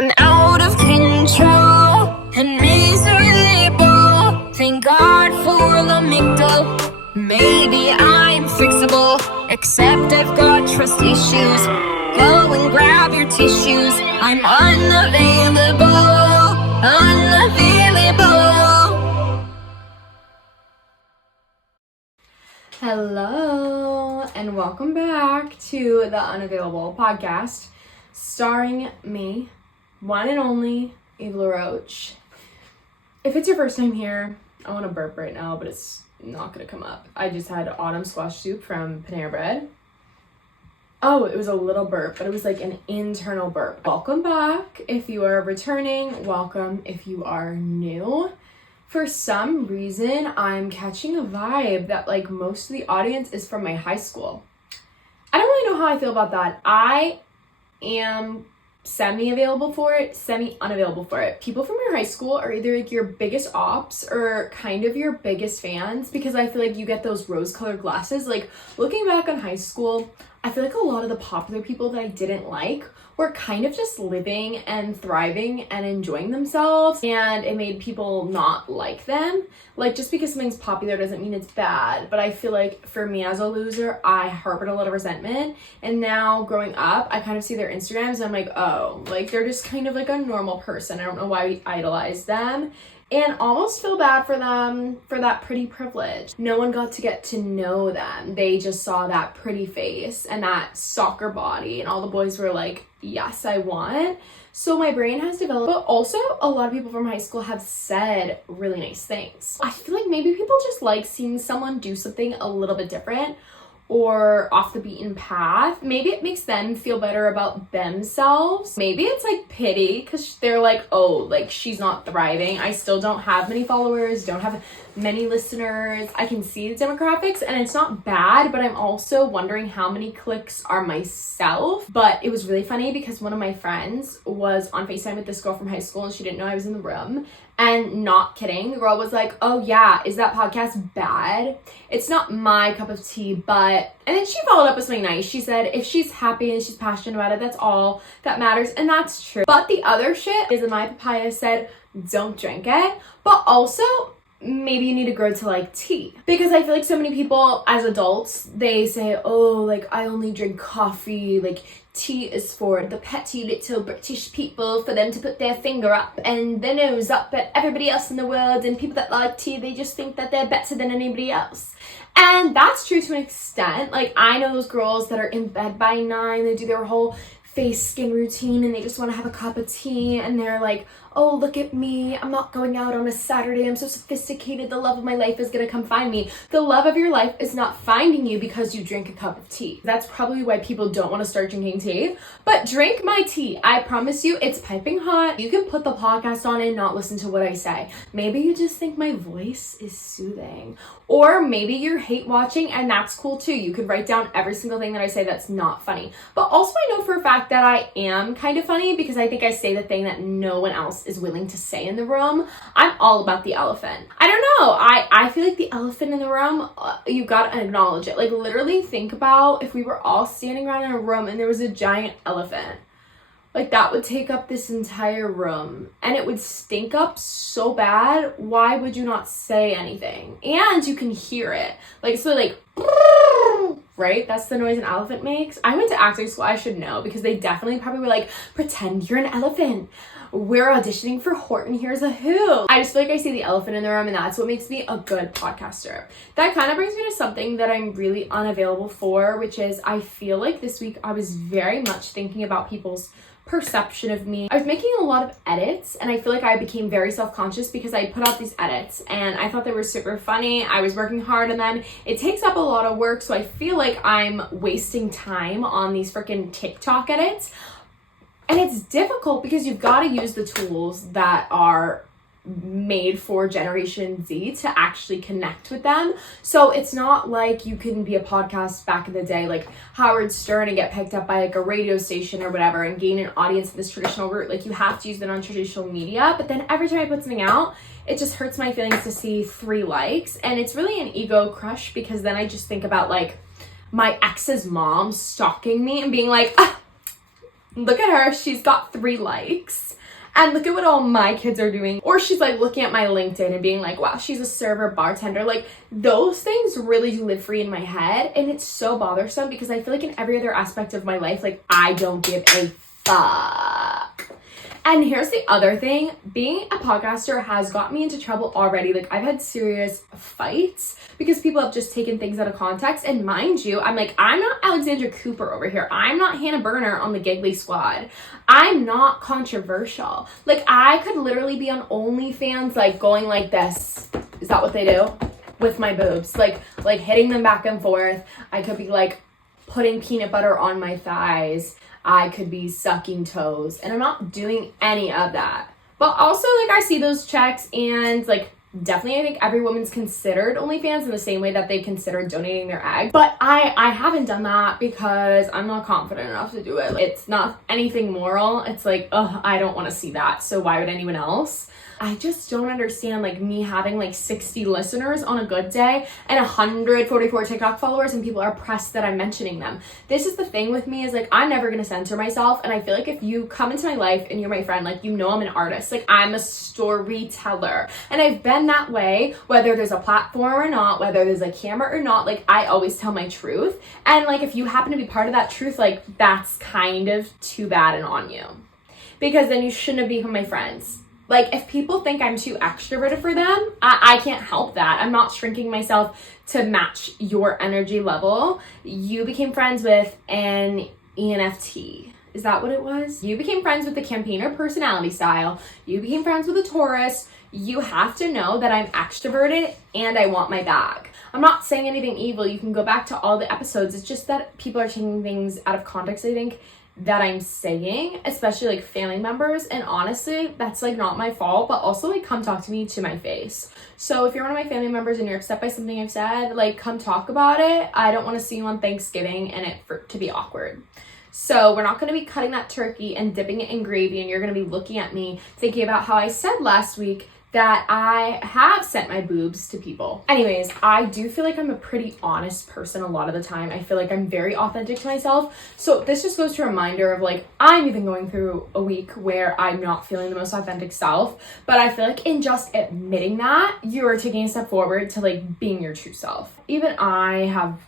I'm out of control and miserable. Thank God for the amygdala. Maybe I'm fixable, except I've got trust issues. Go and grab your tissues. I'm unavailable, unavailable. Hello, and welcome back to the Unavailable podcast, starring me, one and only, Eva LaRoche. If it's your first time here, I want to burp right now, but it's not going to come up. I just had autumn squash soup from Panera Bread. Oh, it was a little burp, but it was like an internal burp. Welcome back. If you are returning, welcome. If you are new, for some reason, I'm catching a vibe that like most of the audience is from my high school. I don't really know how I feel about that. I am semi-available for it, semi-unavailable for it. People from your high school are either like your biggest opps or kind of your biggest fans, because I feel like you get those rose-colored glasses. Like, looking back on high school, I feel like a lot of the popular people that I didn't like were kind of just living and thriving and enjoying themselves, and it made people not like them. Like, just because something's popular doesn't mean it's bad, but I feel like for me as a loser, I harbored a lot of resentment, and now growing up, I kind of see their Instagrams and I'm like, oh, like they're just kind of like a normal person. I don't know why we idolize them, and almost feel bad for them for that pretty privilege. No one got to get to know them. They just saw that pretty face and that soccer body, and all the boys were like, yes, I want. So my brain has developed, but also a lot of people from high school have said really nice things. I feel like maybe people just like seeing someone do something a little bit different or off the beaten path. Maybe it makes them feel better about themselves. Maybe it's like pity, because they're like, oh, like she's not thriving. I still don't have many followers, don't have many listeners. I can see the demographics and it's not bad, but I'm also wondering how many clicks are myself. But it was really funny because one of my friends was on FaceTime with this girl from high school and she didn't know I was in the room. And not kidding, the girl was like, oh yeah, is that podcast bad? It's not my cup of tea, but... And then she followed up with something nice. She said, if she's happy and she's passionate about it, that's all that matters. And that's true. But the other shit is that my papaya said, don't drink it. But also, maybe you need to grow to like tea. Because I feel like so many people as adults, they say, oh, like I only drink coffee, like tea is for the petty little British people, for them to put their finger up and their nose up at everybody else in the world, and people that like tea, they just think that they're better than anybody else. And that's true to an extent. Like, I know those girls that are in bed by 9, they do their whole face skin routine and they just want to have a cup of tea, and they're like, oh, look at me, I'm not going out on a Saturday, I'm so sophisticated, the love of my life is gonna come find me. The love of your life is not finding you because you drink a cup of tea. That's probably why people don't want to start drinking tea. But drink my tea. I promise you, it's piping hot. You can put the podcast on and not listen to what I say. Maybe you just think my voice is soothing. Or maybe you're hate watching, and that's cool too. You could write down every single thing that I say that's not funny. But also I know for a fact that I am kind of funny, because I think I say the thing that no one else is willing to say in the room. I'm all about the elephant. I don't know. I feel like the elephant in the room, you gotta acknowledge it. Like, literally think about if we were all standing around in a room and there was a giant elephant. Like, that would take up this entire room and it would stink up so bad. Why would you not say anything? And you can hear it. Like, so like, right? That's the noise an elephant makes. I went to acting school. I should know, because they definitely probably were like, pretend you're an elephant. We're auditioning for Horton Hears a Who. I just feel like I see the elephant in the room, and that's what makes me a good podcaster. That kind of brings me to something that I'm really unavailable for, which is I feel like this week I was very much thinking about people's perception of me. I was making a lot of edits, and I feel like I became very self-conscious because I put out these edits and I thought they were super funny. I was working hard on them. It takes up a lot of work, so I feel like I'm wasting time on these freaking TikTok edits. And it's difficult because you've got to use the tools that are made for Generation Z to actually connect with them. So it's not like you can be a podcast back in the day like Howard Stern and get picked up by like a radio station or whatever and gain an audience in this traditional route. Like, you have to use the non-traditional media. But then every time I put something out, it just hurts my feelings to see 3 likes. And it's really an ego crush, because then I just think about like my ex's mom stalking me and being like, look at her, she's got 3 likes. And look at what all my kids are doing. Or she's like looking at my LinkedIn and being like, wow, she's a server, bartender. Like those things really do live free in my head. And it's so bothersome because I feel like in every other aspect of my life, like I don't give a fuck. And here's the other thing, being a podcaster has got me into trouble already. Like I've had serious fights because people have just taken things out of context. And mind you, I'm not Alexandra Cooper over here. I'm not Hannah Berner on the Giggly Squad. I'm not controversial. Like I could literally be on OnlyFans, like going like this. Is that what they do? With my boobs, like hitting them back and forth. I could be like putting peanut butter on my thighs. I could be sucking toes, and I'm not doing any of that. But also, like, I see those checks, and like definitely I think every woman's considered OnlyFans in the same way that they consider donating their egg. But I haven't done that because I'm not confident enough to do it. It's not anything moral. It's like, I don't want to see that, so why would anyone else? I just don't understand, like, me having like 60 listeners on a good day and 144 TikTok followers, and people are pressed that I'm mentioning them. This is the thing with me, is like I'm never gonna censor myself, and I feel like if you come into my life and you're my friend, like, you know I'm an artist, like I'm a storyteller, and I've been that way whether there's a platform or not, whether there's a camera or not. Like I always tell my truth, and like if you happen to be part of that truth, like that's kind of too bad and on you, because then you shouldn't have become my friends. Like, if people think I'm too extroverted for them, I can't help that. I'm not shrinking myself to match your energy level. You became friends with an ENFT. Is that what it was? You became friends with the campaigner personality style. You became friends with a Taurus. You have to know that I'm extroverted and I want my bag. I'm not saying anything evil. You can go back to all the episodes. It's just that people are taking things out of context, I think, that I'm saying, especially like family members, and honestly that's like not my fault, but also like come talk to me to my face. So if you're one of my family members and you're upset by something I've said, like come talk about it. I don't want to see you on Thanksgiving and it to be awkward. So we're not going to be cutting that turkey and dipping it in gravy, and you're going to be looking at me thinking about how I said last week that I have sent my boobs to people. Anyways, I do feel like I'm a pretty honest person a lot of the time. I feel like I'm very authentic to myself. So this just goes to a reminder of like, I'm even going through a week where I'm not feeling the most authentic self, but I feel like in just admitting that, you're taking a step forward to like being your true self. Even I have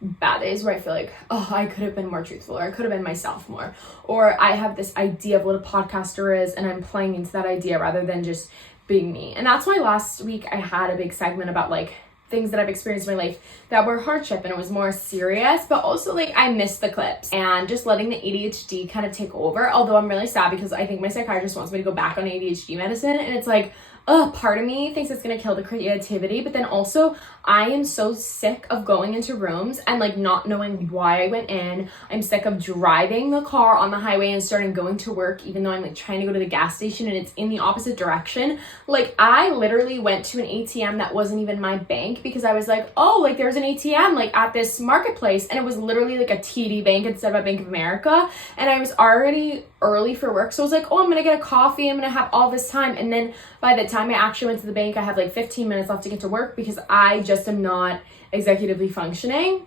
bad days where I feel like, I could have been more truthful, or I could have been myself more, or I have this idea of what a podcaster is and I'm playing into that idea rather than just being me. And that's why last week I had a big segment about like things that I've experienced in my life that were hardship, and it was more serious, but also like I missed the clips and just letting the ADHD kind of take over. Although I'm really sad because I think my psychiatrist wants me to go back on ADHD medicine, and it's like, part of me thinks it's gonna kill the creativity, but then also I am so sick of going into rooms and like not knowing why I went in. I'm sick of driving the car on the highway and starting going to work even though I'm like trying to go to the gas station and it's in the opposite direction. Like I literally went to an ATM that wasn't even my bank because I was like, like there's an ATM like at this marketplace, and it was literally like a TD Bank instead of a Bank of America, and I was already early for work, so I was like, I'm gonna get a coffee, I'm gonna have all this time, and then by the time I actually went to the bank, I have like 15 minutes left to get to work because I just am not executively functioning.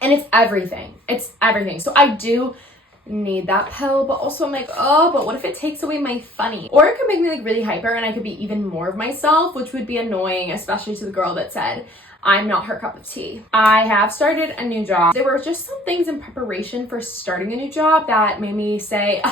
And it's everything. So I do need that pill, but also I'm like, but what if it takes away my funny? Or it could make me like really hyper and I could be even more of myself, which would be annoying, especially to the girl that said I'm not her cup of tea. I have started a new job. There were just some things in preparation for starting a new job that made me say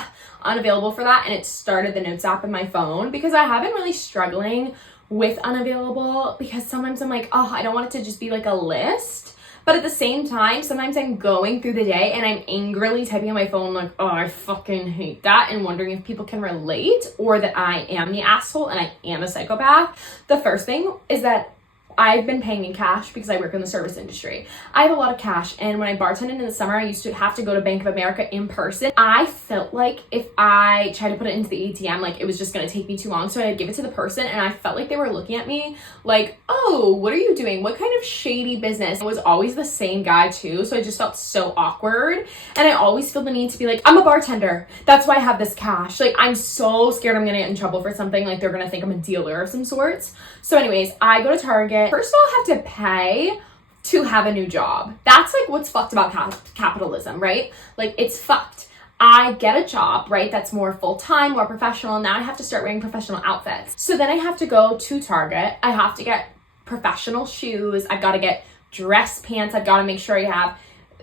unavailable for that, and it started the notes app in my phone because I have been really struggling with unavailable because sometimes I'm like, I don't want it to just be like a list. But at the same time, sometimes I'm going through the day and I'm angrily typing on my phone like, I fucking hate that, and wondering if people can relate or that I am the asshole and I am a psychopath. The first thing is that I've been paying in cash because I work in the service industry. I have a lot of cash, and when I bartended in the summer, I used to have to go to Bank of America in person. I felt like if I tried to put it into the ATM, like it was just gonna take me too long, so I'd give it to the person, and I felt like they were looking at me like, what are you doing? What kind of shady business? It was always the same guy too, so I just felt so awkward, and I always feel the need to be like, I'm a bartender. That's why I have this cash. Like, I'm so scared I'm gonna get in trouble for something, like they're gonna think I'm a dealer of some sorts. So anyways, I go to Target. First of all, I have to pay to have a new job. That's like what's fucked about capitalism, right? Like it's fucked. I get a job, right, that's more full-time, more professional. Now I have to start wearing professional outfits. So then I have to go to Target. I have to get professional shoes. I've got to get dress pants. I've got to make sure I have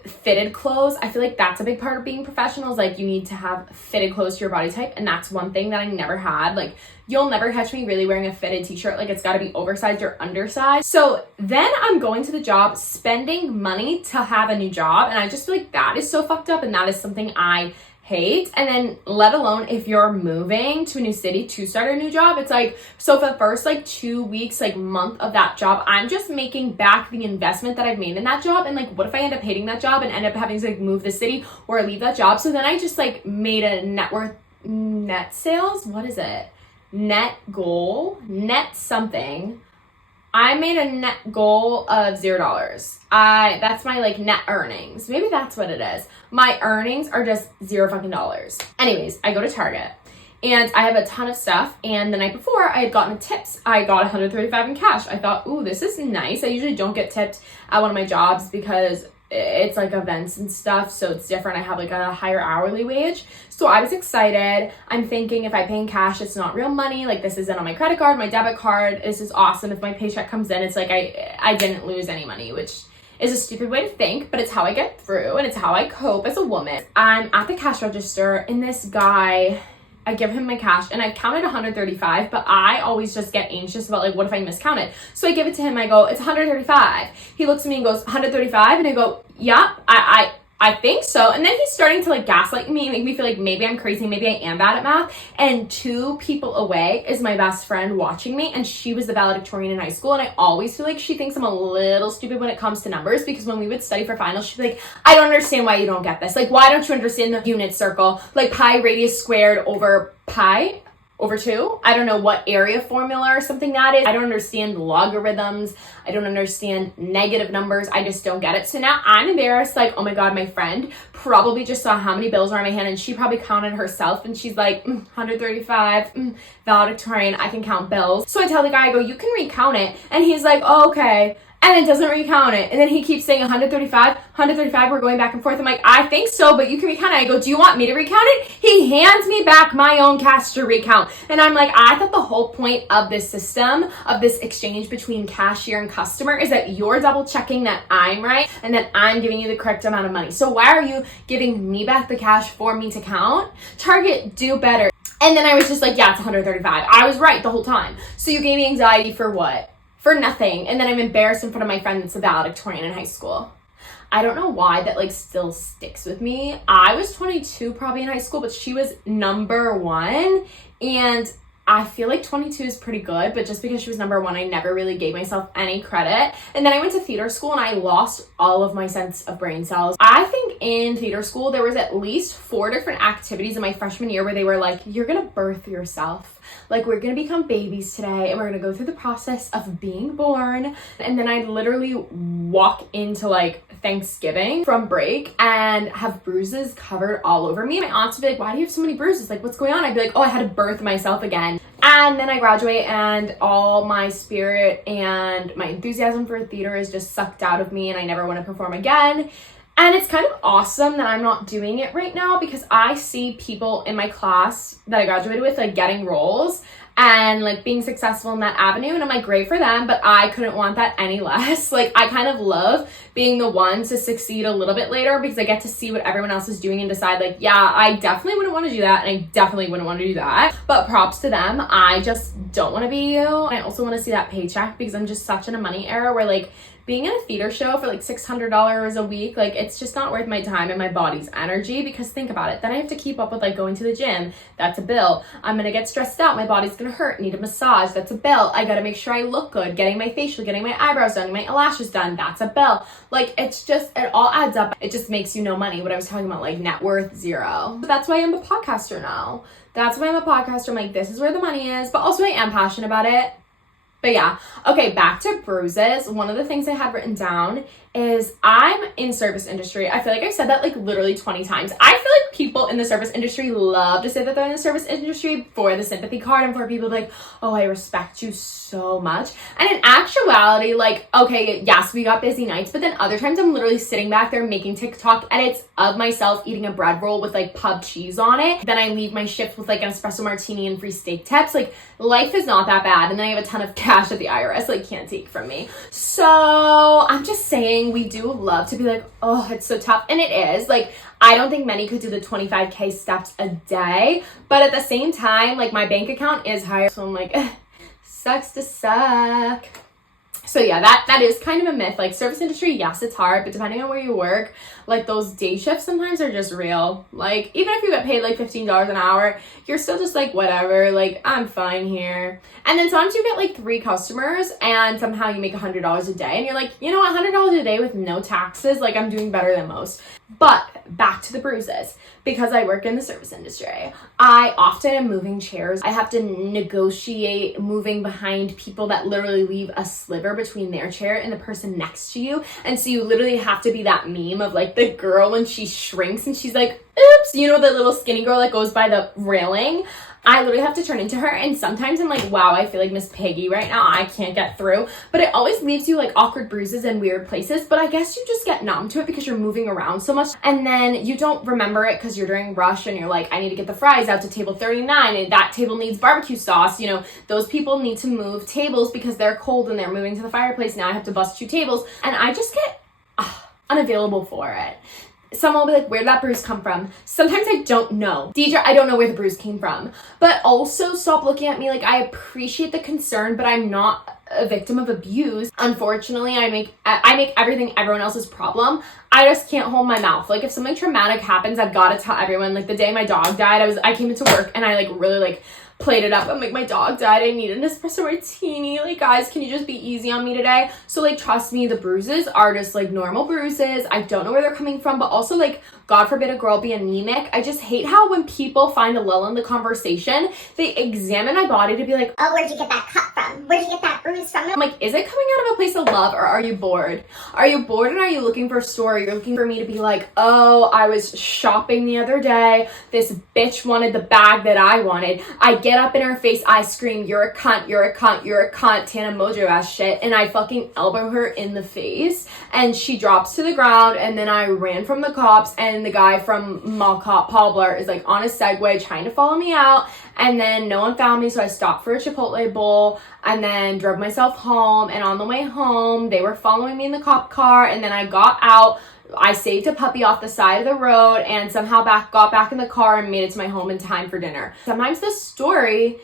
fitted clothes. I feel like that's a big part of being professional, is like you need to have fitted clothes to your body type, and that's one thing that I never had. Like, you'll never catch me really wearing a fitted t-shirt. Like, it's got to be oversized or undersized. So then I'm going to the job, spending money to have a new job, and I just feel like that is so fucked up, and that is something I hate. And then let alone if you're moving to a new city to start a new job, it's like, so for the first like 2 weeks, like month of that job, I'm just making back the investment that I've made in that job. And like, what if I end up hating that job and end up having to like move the city or leave that job? So then I just like made a net sales, what is it, net goal, net something. I made a net goal of $0. That's my like net earnings. Maybe that's what it is. My earnings are just $0. Anyways, I go to Target and I have a ton of stuff. And the night before I had gotten tips. I got $135 in cash. I thought, ooh, this is nice. I usually don't get tipped at one of my jobs because it's like events and stuff, so it's different. I have like a higher hourly wage. So I was excited. I'm thinking if I pay in cash, it's not real money. Like, this isn't on my credit card, my debit card. This is awesome. If my paycheck comes in, it's like I didn't lose any money, which is a stupid way to think, but it's how I get through and it's how I cope as a woman. I'm at the cash register and this guy, I give him my cash and I counted 135, but I always just get anxious about like, what if I miscounted? So I give it to him. I go, it's 135. He looks at me and goes, 135. And I go, yeah, I think so. And then he's starting to like gaslight me and make me feel like maybe I'm crazy, maybe I am bad at math. And 2 people away is my best friend watching me, and she was the valedictorian in high school. And I always feel like she thinks I'm a little stupid when it comes to numbers, because when we would study for finals, she'd be like, I don't understand why you don't get this. Like, why don't you understand the unit circle? Like pi radius squared over pi over 2. I don't know what area formula or something that is. I don't understand logarithms. I don't understand negative numbers. I just don't get it. So now I'm embarrassed. Like, oh my God, my friend probably just saw how many bills are on my hand, and she probably counted herself, and she's like, 135, valedictorian, I can count bills. So I tell the guy, I go, you can recount it. And he's like, oh, okay. And then doesn't recount it. And then he keeps saying 135, we're going back and forth. I'm like, I think so, but you can recount it. I go, do you want me to recount it? He hands me back my own cash to recount. And I'm like, I thought the whole point of this system, of this exchange between cashier and customer, is that you're double checking that I'm right and that I'm giving you the correct amount of money. So why are you giving me back the cash for me to count? Target, do better. And then I was just like, yeah, it's 135. I was right the whole time. So you gave me anxiety for what? For nothing. And then I'm embarrassed in front of my friend that's a valedictorian in high school. I don't know why that like still sticks with me. I was 22 probably in high school, but she was number 1. And I feel like 22 is pretty good, but just because she was number 1, I never really gave myself any credit. And then I went to theater school and I lost all of my sense of brain cells. I think in theater school, there was at least 4 different activities in my freshman year where they were like, you're gonna birth yourself. Like, we're gonna become babies today and we're gonna go through the process of being born. And then I'd literally walk into like Thanksgiving from break and have bruises covered all over me. My aunts would be like, why do you have so many bruises? Like, what's going on? I'd be like, oh, I had to birth myself again. And then I graduate and all my spirit and my enthusiasm for theater is just sucked out of me and I never want to perform again. And it's kind of awesome that I'm not doing it right now, because I see people in my class that I graduated with like getting roles and like being successful in that avenue, and I'm like, great for them, but I couldn't want that any less. Like, I kind of love being the one to succeed a little bit later, because I get to see what everyone else is doing and decide like, yeah, I definitely wouldn't want to do that, and I definitely wouldn't want to do that, but props to them. I just don't want to be you. I also want to see that paycheck, because I'm just such in a money era where like being in a theater show for like $600 a week, like it's just not worth my time and my body's energy. Because think about it, then I have to keep up with like going to the gym, that's a bill. I'm gonna get stressed out, my body's gonna hurt, need a massage, that's a bill. I gotta make sure I look good, getting my facial, getting my eyebrows done, my eyelashes done, that's a bill. Like, it's just, it all adds up. It just makes you no money. What I was talking about, like net worth 0. But that's why I'm a podcaster now. That's why I'm a podcaster. I'm like, this is where the money is, but also I am passionate about it. But yeah, okay, back to bruises. One of the things I had written down is I'm in service industry. I feel like I've said that like literally 20 times. I feel like people in the service industry love to say that they're in the service industry for the sympathy card and for people to be like, oh, I respect you so much. And in actuality, like, okay, yes, we got busy nights, but then other times I'm literally sitting back there making TikTok edits of myself eating a bread roll with like pub cheese on it. Then I leave my shift with like an espresso martini and free steak tips. Like, life is not that bad. And then I have a ton of cash that the IRS like can't take from me. So I'm just saying, we do love to be like, oh, it's so tough. And it is. Like, I don't think many could do the 25K steps a day. But at the same time, like, my bank account is higher. So I'm like, sucks to suck. So yeah, that is kind of a myth. Like, service industry, yes, it's hard, but depending on where you work, like, those day shifts sometimes are just real. Like, even if you get paid like $15 an hour, you're still just like, whatever, like, I'm fine here. And then sometimes you get like 3 customers and somehow you make $100 a day and you're like, you know what, $100 a day with no taxes, like, I'm doing better than most. But back to the bruises. Because I work in the service industry, I often am moving chairs. I have to negotiate moving behind people that literally leave a sliver between their chair and the person next to you. And so you literally have to be that meme of like the girl when she shrinks and she's like, oops, you know, the little skinny girl that goes by the railing. I literally have to turn into her, and sometimes I'm like, wow, I feel like Miss Piggy right now. I can't get through. But it always leaves you like awkward bruises and weird places, but I guess you just get numb to it because you're moving around so much, and then you don't remember it because you're during rush and you're like, I need to get the fries out to table 39 and that table needs barbecue sauce. You know, those people need to move tables because they're cold and they're moving to the fireplace. Now I have to bust 2 tables, and I just get unavailable for it. Someone will be like, where did that bruise come from? Sometimes I don't know. Deidre, I don't know where the bruise came from. But also stop looking at me like I appreciate the concern, but I'm not a victim of abuse. Unfortunately, I make everything everyone else's problem. I just can't hold my mouth. Like, if something traumatic happens, I've got to tell everyone. Like, the day my dog died, I came into work and I like really like played it up. I'm like, my dog died. I need an espresso martini. Like, guys, can you just be easy on me today? So, like, trust me, the bruises are just, like, normal bruises. I don't know where they're coming from, but also, like, God forbid a girl be anemic. I just hate how when people find a lull in the conversation, they examine my body to be like, oh, where'd you get that cut from? Where'd you get that bruise from? I'm like, is it coming out of a place of love, or are you bored? Are you bored and are you looking for a story? You're looking for me to be like, oh, I was shopping the other day. This bitch wanted the bag that I wanted. I get up in her face, I scream, you're a cunt, you're a cunt, you're a cunt, Tana Mojo ass shit, and I fucking elbow her in the face, and she drops to the ground, and then I ran from the cops, and the guy from Mall Cop Paul Blart is like on a Segway trying to follow me out, and then no one found me, so I stopped for a Chipotle bowl, and then drove myself home, and on the way home, they were following me in the cop car, and then I got out. I saved a puppy off the side of the road and somehow got back in the car and made it to my home in time for dinner. Sometimes the story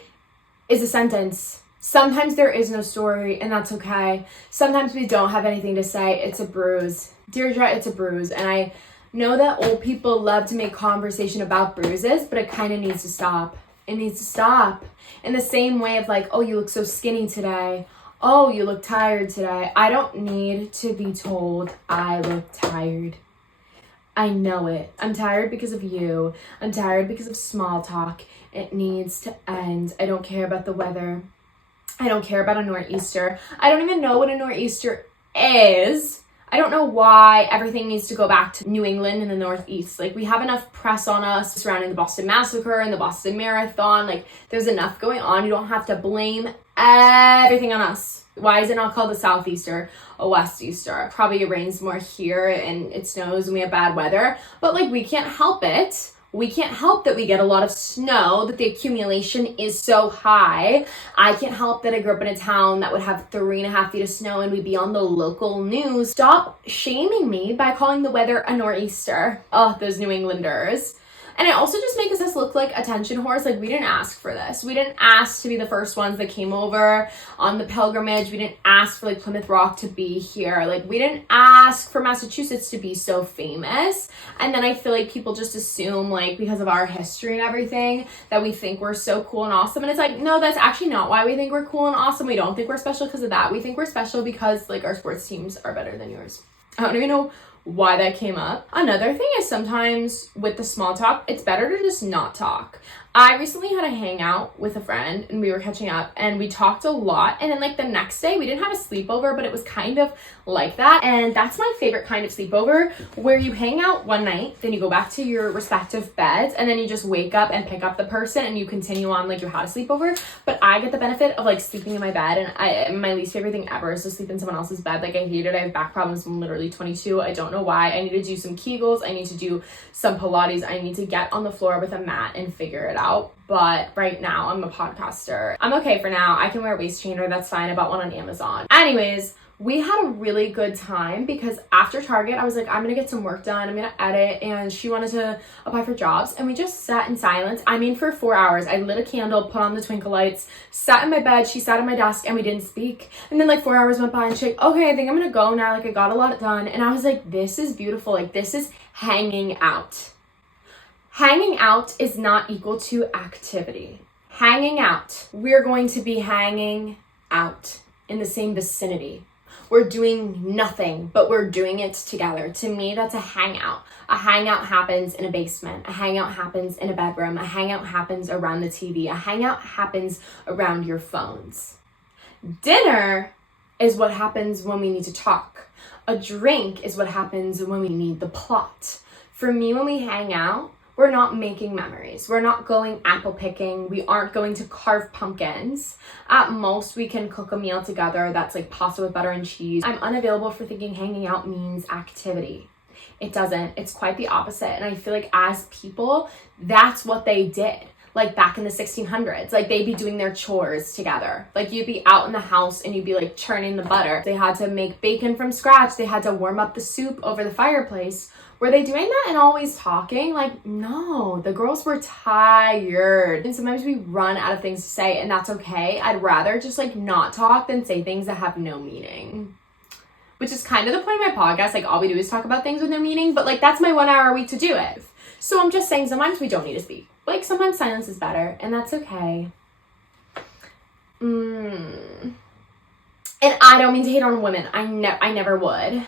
is a sentence. Sometimes there is no story, and that's okay. Sometimes we don't have anything to say. It's a bruise. Deirdre, it's a bruise. And I know that old people love to make conversation about bruises, but it kind of needs to stop. It needs to stop. In the same way of like, oh, you look so skinny today. Oh, you look tired today. I don't need to be told I look tired. I know it. I'm tired because of you. I'm tired because of small talk. It needs to end. I don't care about the weather. I don't care about a nor'easter. I don't even know what a nor'easter is. I don't know why everything needs to go back to New England and the Northeast. Like, we have enough press on us surrounding the Boston Massacre and the Boston Marathon. Like, there's enough going on. You don't have to blame everything on us. Why is it not called a Southeaster, a Westeaster? Probably it rains more here and it snows and we have bad weather. But, like, we can't help it. We can't help that we get a lot of snow, that the accumulation is so high. I can't help that I grew up in a town that would have 3.5 feet of snow and we'd be on the local news. Stop shaming me by calling the weather a nor'easter. Oh, those New Englanders. And it also just makes us look like attention whores. Like, we didn't ask for this. We didn't ask to be the first ones that came over on the pilgrimage. We didn't ask for, like, Plymouth Rock to be here. Like, we didn't ask for Massachusetts to be so famous. And then I feel like people just assume, like, because of our history and everything, that we think we're so cool and awesome. And it's like, no, that's actually not why we think we're cool and awesome. We don't think we're special because of that. We think we're special because, like, our sports teams are better than yours. I don't even know why that came up. Another thing is sometimes with the small talk, it's better to just not talk. I recently had a hangout with a friend and we were catching up and we talked a lot, and then like the next day we didn't have a sleepover, but it was kind of like that. And that's my favorite kind of sleepover, where you hang out one night, then you go back to your respective beds, and then you just wake up and pick up the person and you continue on like you had a sleepover. But I get the benefit of like sleeping in my bed, and my least favorite thing ever is to sleep in someone else's bed. Like, I hate it. I have back problems. I'm literally 22. I don't know why. I need to do some Kegels. I need to do some Pilates. I need to get on the floor with a mat and figure it out. But right now I'm a podcaster. I'm okay for now. I can wear a waist trainer. That's fine. I bought one on Amazon. Anyways, we had a really good time because after Target, I was like, I'm gonna get some work done. I'm gonna edit. And she wanted to apply for jobs. And we just sat in silence. I mean, for 4 hours. I lit a candle, put on the twinkle lights, sat in my bed. She sat at my desk and we didn't speak. And then like 4 hours went by and she's like, okay, I think I'm gonna go now. Like, I got a lot done. And I was like, this is beautiful. Like, this is hanging out. Hanging out is not equal to activity. Hanging out. We're going to be hanging out in the same vicinity. We're doing nothing, but we're doing it together. To me, that's a hangout. A hangout happens in a basement. A hangout happens in a bedroom. A hangout happens around the TV. A hangout happens around your phones. Dinner is what happens when we need to talk. A drink is what happens when we need the plot. For me, when we hang out, we're not making memories. We're not going apple picking. We aren't going to carve pumpkins. At most, we can cook a meal together that's like pasta with butter and cheese. I'm unavailable for thinking hanging out means activity. It doesn't. It's quite the opposite. And I feel like as people, that's what they did. Like back in the 1600s, like they'd be doing their chores together. Like you'd be out in the house and you'd be like churning the butter. They had to make bacon from scratch. They had to warm up the soup over the fireplace. Were they doing that and always talking? Like, no, the girls were tired. And sometimes we run out of things to say, and that's okay. I'd rather just like not talk than say things that have no meaning. Which is kind of the point of my podcast. Like, all we do is talk about things with no meaning, but like that's my 1 hour a week to do it. So I'm just saying sometimes we don't need to speak. Like, sometimes silence is better, and that's okay. And I don't mean to hate on women. I never would.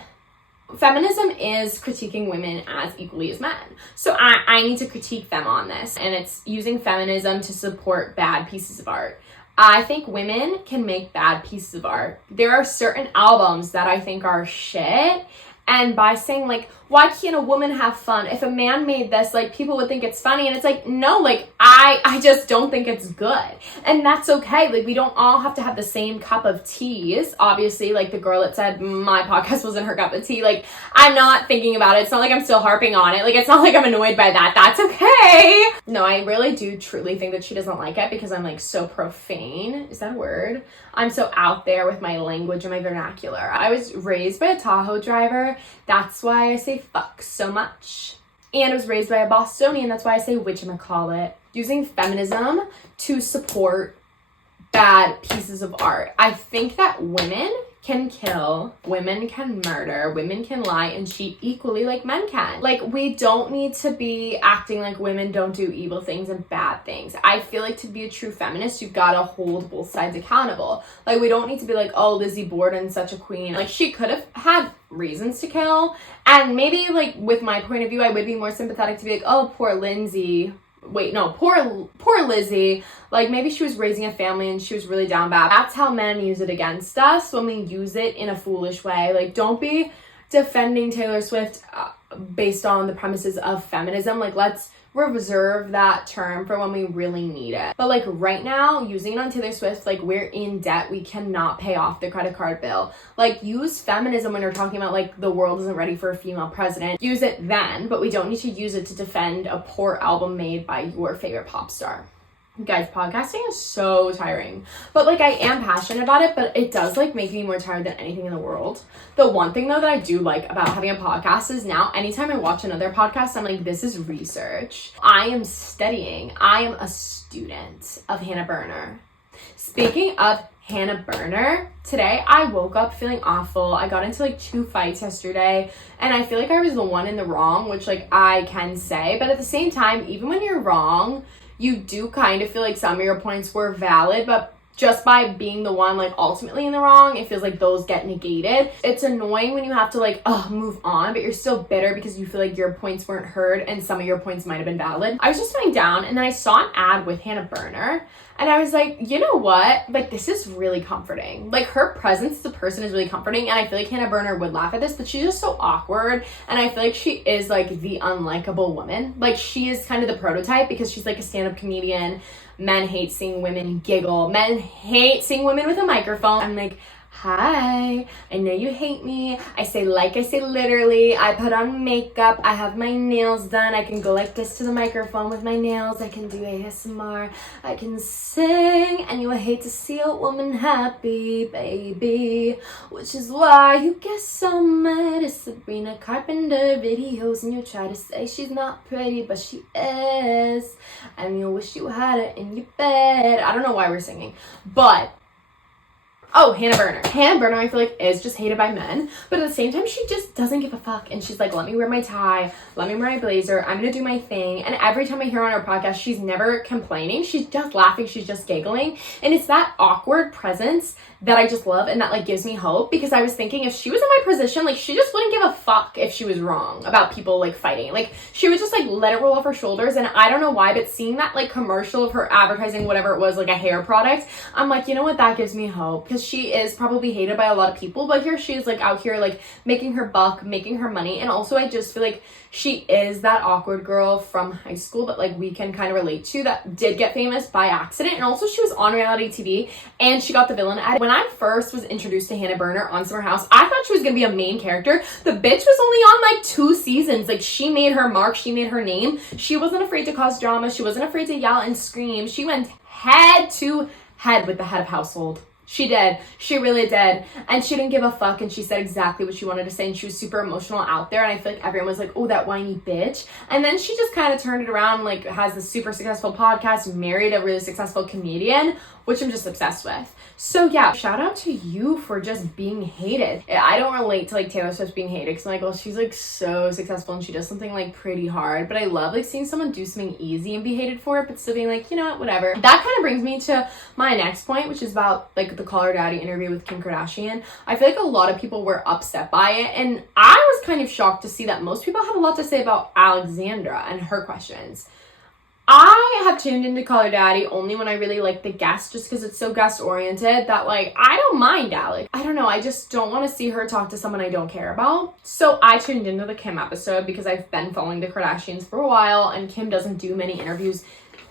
Feminism is critiquing women as equally as men. So I need to critique them on this. And it's using feminism to support bad pieces of art. I think women can make bad pieces of art. There are certain albums that I think are shit. And by saying like, why can't a woman have fun? If a man made this, like, people would think it's funny. And it's like, no, like, I just don't think it's good. And that's okay. Like, we don't all have to have the same cup of teas. Obviously, like the girl that said my podcast wasn't her cup of tea. Like, I'm not thinking about it. It's not like I'm still harping on it. Like, it's not like I'm annoyed by that. That's okay. No, I really do truly think that she doesn't like it because I'm like so profane. Is that a word? I'm so out there with my language and my vernacular. I was raised by a Tahoe driver. That's why I say fuck so much. And I was raised by a Bostonian. That's why I say whatchamacallit. Using feminism to support bad pieces of art. I think that women can kill, women can murder, women can lie and cheat equally like men can. Like, we don't need to be acting like women don't do evil things and bad things. I feel like to be a true feminist, you've got to hold both sides accountable. Like, we don't need to be like, oh, Lizzie Borden's such a queen. Like, she could have had reasons to kill. And maybe, like, with my point of view, I would be more sympathetic to be like, oh, poor Lindsay. Wait, no, poor Lizzie. Like, maybe she was raising a family and she was really down bad. That's how men use it against us, when we use it in a foolish way. Like, don't be defending Taylor Swift based on the premises of feminism. Like, let's reserve that term for when we really need it. But like right now, using it on Taylor Swift, like, we're in debt. We cannot pay off the credit card bill. Like, use feminism when you're talking about like the world isn't ready for a female president. Use it then, but we don't need to use it to defend a poor album made by your favorite pop star. Guys, podcasting is so tiring, but like I am passionate about it, but it does like make me more tired than anything in the world. The one thing though that I do like about having a podcast is now anytime I watch another podcast, I'm like, this is research. I am studying. I am a student of Hannah Berner. Speaking of Hannah Berner, today I woke up feeling awful. I got into like 2 fights yesterday and I feel like I was the one in the wrong, which like I can say, but at the same time, even when you're wrong, you do kind of feel like some of your points were valid, but just by being the one like ultimately in the wrong, it feels like those get negated. It's annoying when you have to like move on, but you're still bitter because you feel like your points weren't heard and some of your points might have been valid. I was just sitting down and then I saw an ad with Hannah Berner and I was like, you know what, like this is really comforting. Like her presence as a person is really comforting, and I feel like Hannah Berner would laugh at this, but she's just so awkward, and I feel like she is like the unlikable woman. Like she is kind of the prototype because she's like a stand-up comedian. Men hate seeing women giggle. Men hate seeing women with a microphone. I'm like, hi, I know you hate me. I say literally. I put on makeup. I have my nails done. I can go like this to the microphone with my nails. I can do ASMR. I can sing. And you hate to see a woman happy, baby. Which is why you get so mad at Sabrina Carpenter videos and you try to say she's not pretty, but she is. And you wish you had her in your bed. I don't know why we're singing, but oh, Hannah Berner. Hannah Berner, I feel like, is just hated by men, but at the same time, she just doesn't give a fuck, and she's like, let me wear my tie, let me wear my blazer, I'm gonna do my thing, and every time I hear her on her podcast, she's never complaining, she's just laughing, she's just giggling, and it's that awkward presence that I just love, and that, like, gives me hope, because I was thinking, if she was in my position, like, she just wouldn't give a fuck if she was wrong about people, like, fighting, like, she would just, like, let it roll off her shoulders, and I don't know why, but seeing that, like, commercial of her advertising whatever it was, like, a hair product, I'm like, you know what, that gives me hope, because she is probably hated by a lot of people, but here she is like out here like making her buck, making her money, and also I just feel like she is that awkward girl from high school that like we can kind of relate to, that did get famous by accident, and also she was on reality TV and she got the villain ad. When I first was introduced to Hannah Berner on Summer House, I thought she was gonna be a main character. The bitch was only on like 2 seasons. Like she made her mark, she made her name. She wasn't afraid to cause drama, she wasn't afraid to yell and scream. She went head to head with the head of household. She did. She really did. And she didn't give a fuck, and she said exactly what she wanted to say, and she was super emotional out there, and I feel like everyone was like, oh, that whiny bitch. And then she just kind of turned it around, like has this super successful podcast, married a really successful comedian, which I'm just obsessed with. So yeah, shout out to you for just being hated. I don't relate to like Taylor Swift being hated because I'm like, well, she's like so successful and she does something like pretty hard, but I love like seeing someone do something easy and be hated for it, but still being like, you know what, whatever. That kind of brings me to my next point, which is about like the Call Her Daddy interview with Kim Kardashian. I feel like a lot of people were upset by it, and I was kind of shocked to see that most people had a lot to say about Alexandra and her questions. I have tuned into Call Her Daddy only when I really like the guest, just because it's so guest oriented that like I don't mind Alex. I don't know, I just don't want to see her talk to someone I don't care about. So I tuned into the Kim episode because I've been following the Kardashians for a while, and Kim doesn't do many interviews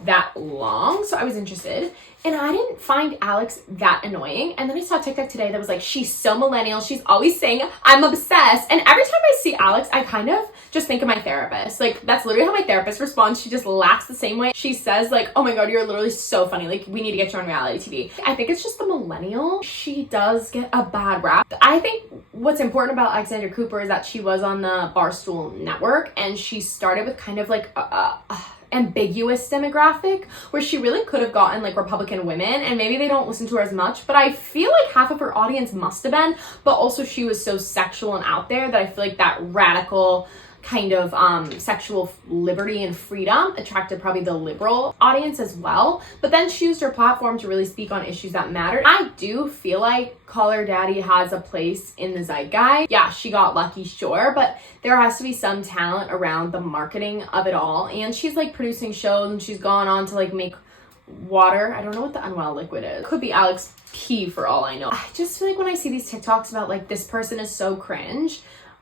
that long, so I was interested, and I didn't find Alex that annoying. And then I saw a TikTok today that was like, she's so millennial, she's always saying I'm obsessed, and every time I see Alex I kind of just think of my therapist. Like that's literally how my therapist responds. She just laughs the same way. She says like, oh my god, you're literally so funny, like we need to get you on reality TV. I think it's just the millennial. She does get a bad rap. I think what's important about Alexandra Cooper is that she was on the Barstool Network, and she started with kind of like ambiguous demographic where she really could have gotten like Republican women, and maybe they don't listen to her as much, but I feel like half of her audience must have been. But also she was so sexual and out there that I feel like that radical kind of sexual liberty and freedom attracted probably the liberal audience as well. But then she used her platform to really speak on issues that mattered. I do feel like Call Her Daddy has a place in the zeitgeist. Yeah, she got lucky, sure, but there has to be some talent around the marketing of it all. And she's like producing shows, and she's gone on to like make water. I don't know what the Unwell liquid is. Could be Alex P for all I know. I just feel like when I see these TikToks about like this person is so cringe,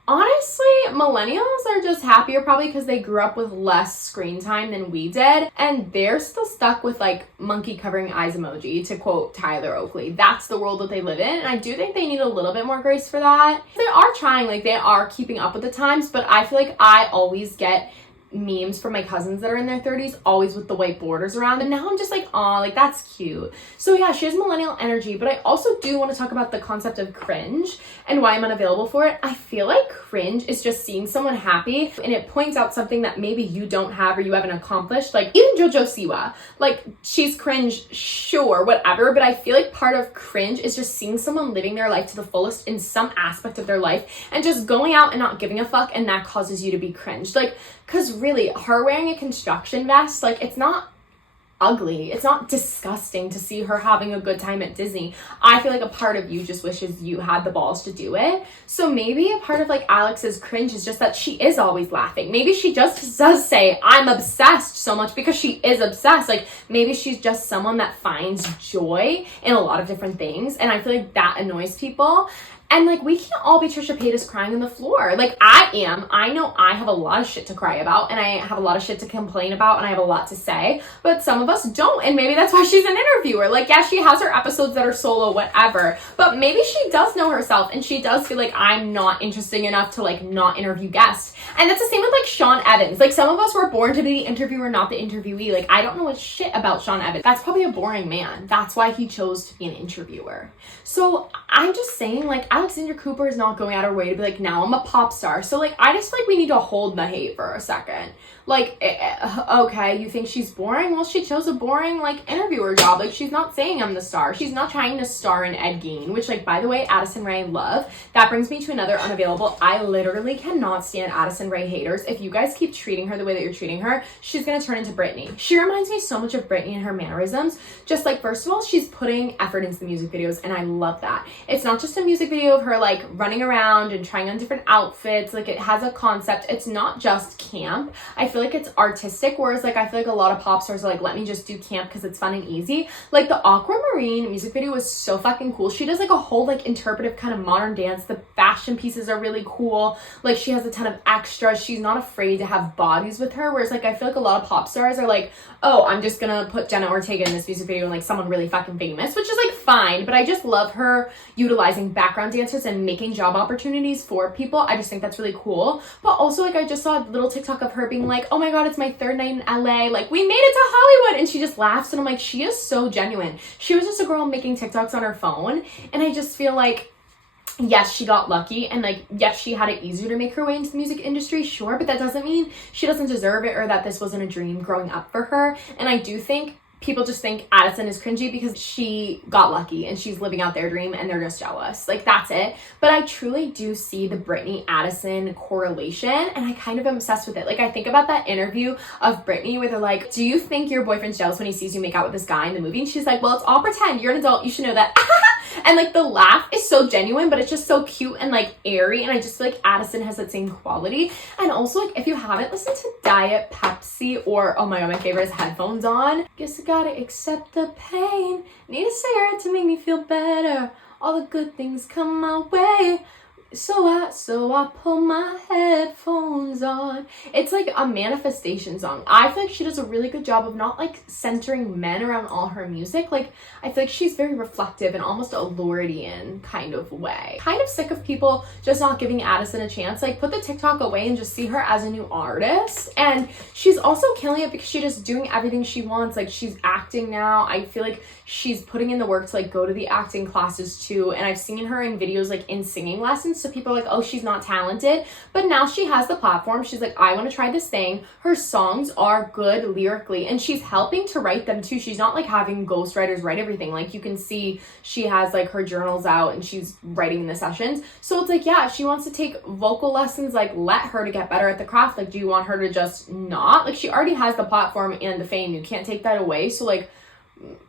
honestly, millennials are just happier probably because they grew up with less screen time than we did, and they're still stuck with like monkey covering eyes emoji, to quote Tyler Oakley. That's the world that they live in, and I do think they need a little bit more grace for that. They are trying, like they are keeping up with the times, but I feel like I always get memes from my cousins that are in their 30s, always with the white borders around, and now I'm just like, oh, like that's cute. So yeah, she has millennial energy, but I also do want to talk about the concept of cringe and why I'm unavailable for it. I feel like cringe is just seeing someone happy, and it points out something that maybe you don't have or you haven't accomplished. Like even JoJo Siwa, like she's cringe, sure, whatever, but I feel like part of cringe is just seeing someone living their life to the fullest in some aspect of their life and just going out and not giving a fuck, and that causes you to be cringed. Like, because really, her wearing a construction vest, like, it's not ugly. It's not disgusting to see her having a good time at Disney. I feel like a part of you just wishes you had the balls to do it. So maybe a part of like Alex's cringe is just that she is always laughing. Maybe she just does say, I'm obsessed so much because she is obsessed. Like maybe she's just someone that finds joy in a lot of different things. And I feel like that annoys people. And, like, we can't all be Trisha Paytas crying on the floor. Like, I am. I know I have a lot of shit to cry about, and I have a lot of shit to complain about, and I have a lot to say, but some of us don't, and maybe that's why she's an interviewer. Like, yeah, she has her episodes that are solo, whatever, but maybe she does know herself, and she does feel like I'm not interesting enough to, like, not interview guests. And that's the same with, like, Sean Evans. Like, some of us were born to be the interviewer, not the interviewee. Like, I don't know a shit about Sean Evans. That's probably a boring man. That's why he chose to be an interviewer. So, I'm just saying, like, Alexandra Cooper is not going out of her way to be like, now I'm a pop star. So, like, I just feel like we need to hold the hate for a second. Like, okay, you think she's boring? Well, she chose a boring, like, interviewer job. Like, she's not saying I'm the star. She's not trying to star in Ed Gein, which, like, by the way, Addison Rae love. That brings me to another unavailable. I literally cannot stand Addison Rae haters. If you guys keep treating her the way that you're treating her, she's gonna turn into Britney. She reminds me so much of Britney and her mannerisms. Just, like, first of all, she's putting effort into the music videos, and I love that. It's not just a music video of her, like, running around and trying on different outfits. Like, it has a concept. It's not just camp. I feel like it's artistic, whereas like I feel like a lot of pop stars are like, let me just do camp because it's fun and easy. Like the Aquamarine music video was so fucking cool. She does like a whole like interpretive kind of modern dance. The fashion pieces are really cool. Like she has a ton of extras. She's not afraid to have bodies with her, whereas like I feel like a lot of pop stars are like, oh, I'm just gonna put Jenna Ortega in this music video and like someone really fucking famous, which is like fine, but I just love her utilizing background dancers and making job opportunities for people. I just think that's really cool. But also like I just saw a little TikTok of her being like, oh my god, it's my third night in LA, like we made it to Hollywood, and she just laughs, and I'm like, she is so genuine. She was just a girl making TikToks on her phone, and I just feel like, yes, she got lucky, and like, yes, she had it easier to make her way into the music industry, sure, but that doesn't mean she doesn't deserve it or that this wasn't a dream growing up for her. And I do think people just think Addison is cringy because she got lucky and she's living out their dream and they're just jealous. Like, that's it. But I truly do see the Britney Addison correlation, and I kind of am obsessed with it. Like, I think about that interview of Britney where they're like, do you think your boyfriend's jealous when he sees you make out with this guy in the movie? And she's like, well, it's all pretend. You're an adult. You should know that. And like the laugh is so genuine, but it's just so cute and like airy, and I just feel like Addison has that same quality. And also, like, if you haven't listened to Diet Pepsi, or oh my god, my favorite is Headphones On. Guess I gotta accept the pain. Need a cigarette to make me feel better. All the good things come my way. So I pull my headphones on. It's like a manifestation song. I feel like she does a really good job of not like centering men around all her music. Like, I feel like she's very reflective and almost a Lordian kind of way. Kind of sick of people just not giving Addison a chance. Like, put the TikTok away and just see her as a new artist. And she's also killing it because she's just doing everything she wants. Like, she's acting now. I feel like she's putting in the work to like go to the acting classes too. And I've seen her in videos like in singing lessons. So people are like, oh, she's not talented. But now she has the platform. She's like, I want to try this thing. Her songs are good lyrically, and she's helping to write them too. She's not like having ghostwriters write everything. Like, you can see she has like her journals out and she's writing in the sessions. So it's like, yeah, if she wants to take vocal lessons, like, let her to get better at the craft. Like, do you want her to just not? Like, she already has the platform and the fame. You can't take that away. So like,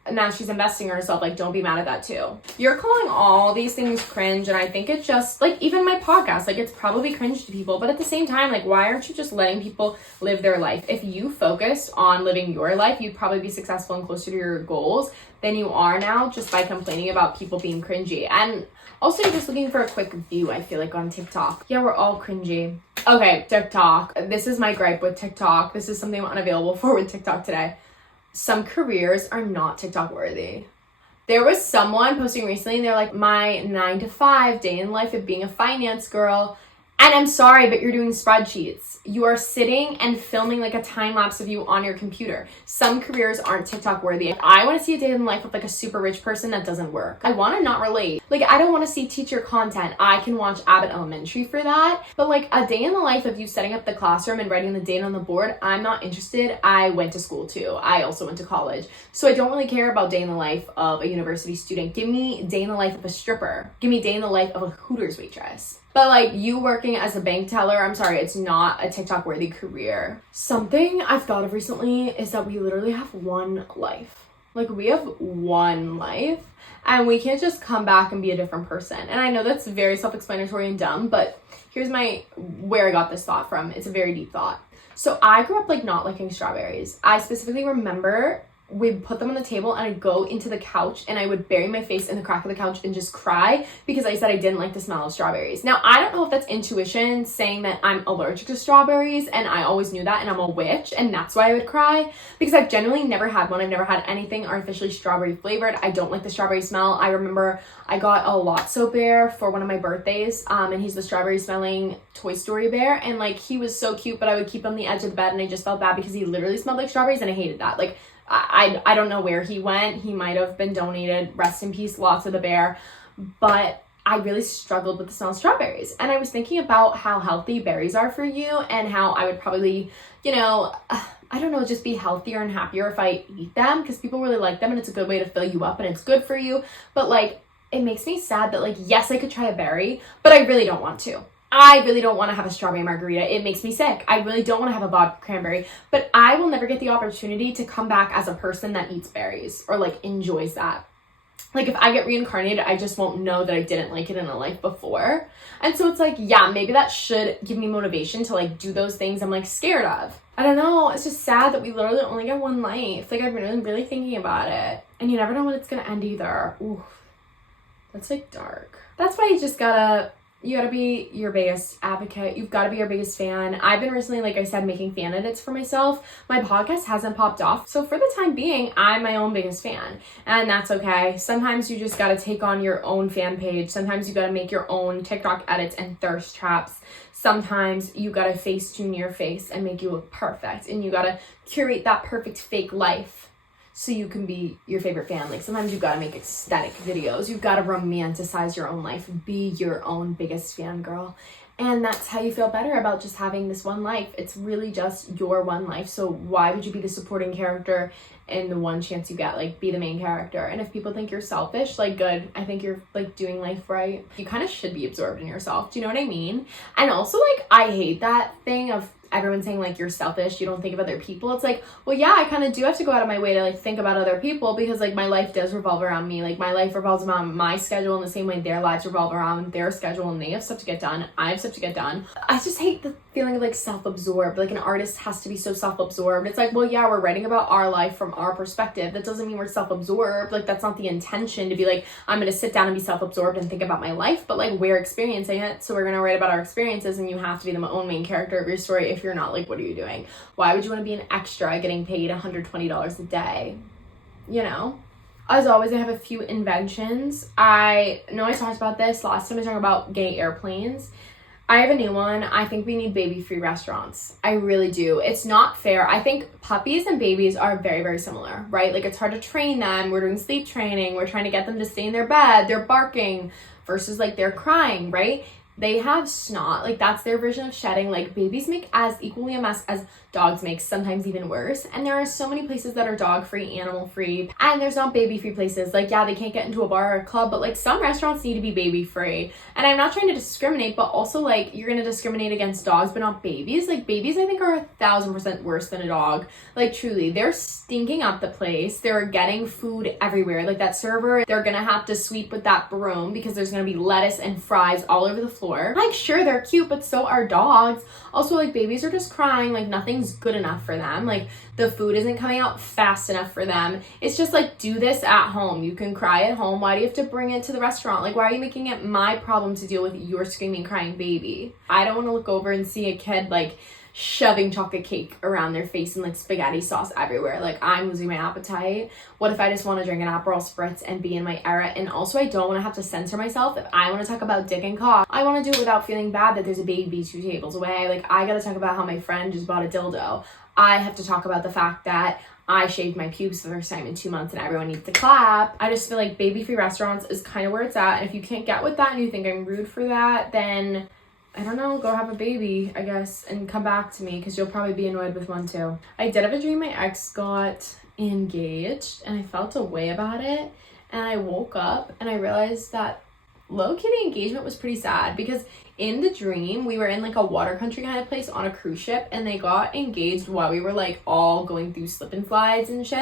now she's investing in herself. Like, don't be mad at that too. You're calling all these things cringe, and I think it's just like, even my podcast, like, it's probably cringe to people, but at the same time, like, why aren't you just letting people live their life? If you focused on living your life, you'd probably be successful and closer to your goals than you are now, just by complaining about people being cringy. And also, you're just looking for a quick view, I feel like, on TikTok. Yeah, we're all cringy. Okay, TikTok. This is my gripe with TikTok. This is something I'm unavailable for with TikTok today. Some careers are not TikTok worthy. There was someone posting recently, and they're like, my 9 to 5 day in life of being a finance girl. And I'm sorry, but you're doing spreadsheets. You are sitting and filming like a time lapse of you on your computer. Some careers aren't TikTok worthy. I want to see a day in the life of like a super rich person. That doesn't work. I want to not relate. Like, I don't want to see teacher content. I can watch Abbott Elementary for that. But like a day in the life of you setting up the classroom and writing the date on the board, I'm not interested. I went to school too. I also went to college. So I don't really care about day in the life of a university student. Give me day in the life of a stripper. Give me day in the life of a Hooters waitress. But like you working as a bank teller, I'm sorry, it's not a TikTok worthy career. Something I've thought of recently is that we literally have one life. Like we have one life and we can't just come back and be a different person. And I know that's very self-explanatory and dumb, but here's where I got this thought from. It's a very deep thought. So I grew up like not liking strawberries. I specifically remember we'd put them on the table and I'd go into the couch and I would bury my face in the crack of the couch and just cry because I said I didn't like the smell of strawberries. Now, I don't know if that's intuition saying that I'm allergic to strawberries and I always knew that and I'm a witch and that's why I would cry, because I've genuinely never had one. I've never had anything artificially strawberry flavored. I don't like the strawberry smell. I remember I got a Lotso bear for one of my birthdays and he's the strawberry smelling Toy Story bear, and like he was so cute, but I would keep him on the edge of the bed and I just felt bad because he literally smelled like strawberries and I hated that. Like I don't know where he went. He might have been donated. Rest in peace, Lotso the bear. But I really struggled with the smell of strawberries. And I was thinking about how healthy berries are for you and how I would probably, I don't know, just be healthier and happier if I eat them, because people really like them and it's a good way to fill you up and it's good for you. But like, it makes me sad that like, yes, I could try a berry, but I really don't want to. I really don't want to have a strawberry margarita. It makes me sick. I really don't want to have a vodka cranberry, but I will never get the opportunity to come back as a person that eats berries or like enjoys that. Like if I get reincarnated, I just won't know that I didn't like it in a life before. And so it's like, yeah, maybe that should give me motivation to like do those things I'm like scared of. I don't know. It's just sad that we literally only get one life. Like I've been really thinking about it, and you never know when it's going to end either. Ooh, that's like dark. That's why you gotta be your biggest advocate. You've got to be your biggest fan. I've been recently, like I said, making fan edits for myself. My podcast hasn't popped off. So for the time being, I'm my own biggest fan. And that's okay. Sometimes you just got to take on your own fan page. Sometimes you got to make your own TikTok edits and thirst traps. Sometimes you got to Facetune your face and make you look perfect. And you got to curate that perfect fake life so you can be your favorite fan. Like sometimes you gotta make aesthetic videos. You've gotta romanticize your own life. Be your own biggest fangirl. And that's how you feel better about just having this one life. It's really just your one life. So why would you be the supporting character in the one chance you get? Like be the main character. And if people think you're selfish, like good. I think you're like doing life right. You kind of should be absorbed in yourself. Do you know what I mean? And also like I hate that thing of everyone saying like you're selfish, you don't think of other people. It's like, well, yeah, I kind of do have to go out of my way to like think about other people, because like my life does revolve around me. Like my life revolves around my schedule in the same way their lives revolve around their schedule, and they have stuff to get done. I have stuff to get done. I just hate the feeling of like self-absorbed. Like an artist has to be so self-absorbed. It's like, well, yeah, we're writing about our life from our perspective. That doesn't mean we're self-absorbed. Like that's not the intention, to be like, I'm going to sit down and be self-absorbed and think about my life, but like we're experiencing it. So we're going to write about our experiences, and you have to be the own main character of your story. If you're not, like, what are you doing? Why would you want to be an extra getting paid $120 a day? You know? As always, I have a few inventions. I know I talked about this last time I talked about gay airplanes. I have a new one. I think we need baby-free restaurants. I really do. It's not fair. I think puppies and babies are very, very similar, right? Like it's hard to train them. We're doing sleep training. We're trying to get them to stay in their bed. They're barking versus like they're crying, right? They have snot. Like that's their version of shedding. Like babies make as equally a mess as dogs make, sometimes even worse. And there are so many places that are dog-free, animal-free, and there's not baby-free places. Like, yeah, they can't get into a bar or a club, but like some restaurants need to be baby-free. And I'm not trying to discriminate, but also like you're gonna discriminate against dogs but not babies. Like babies I think are 1,000% worse than a dog. Like truly, they're stinking up the place. They're getting food everywhere. Like that server, they're gonna have to sweep with that broom because there's gonna be lettuce and fries all over the floor. Like sure, they're cute, but so are dogs. Also, like babies are just crying. Like nothing's good enough for them. Like the food isn't coming out fast enough for them. It's just like, do this at home. You can cry at home. Why do you have to bring it to the restaurant? Like, why are you making it my problem to deal with your screaming, crying baby? I don't want to look over and see a kid like shoving chocolate cake around their face and like spaghetti sauce everywhere. Like I'm losing my appetite. What if I just want to drink an Aperol Spritz and be in my era? And also I don't want to have to censor myself. If I want to talk about dick and cock, I want to do it without feeling bad that there's a baby 2 tables away. Like I gotta talk about how my friend just bought a dildo. I have to talk about the fact that I shaved my pubes for the first time in 2 months and everyone needs to clap. I just feel like baby-free restaurants is kind of where it's at. And if you can't get with that and you think I'm rude for that, then I don't know, go have a baby, I guess, and come back to me because you'll probably be annoyed with one too. I did have a dream my ex got engaged and I felt a way about it. And I woke up and I realized that low-key the engagement was pretty sad because in the dream, we were in like a water country kind of place on a cruise ship, and they got engaged while we were like all going through slip and slides and shit.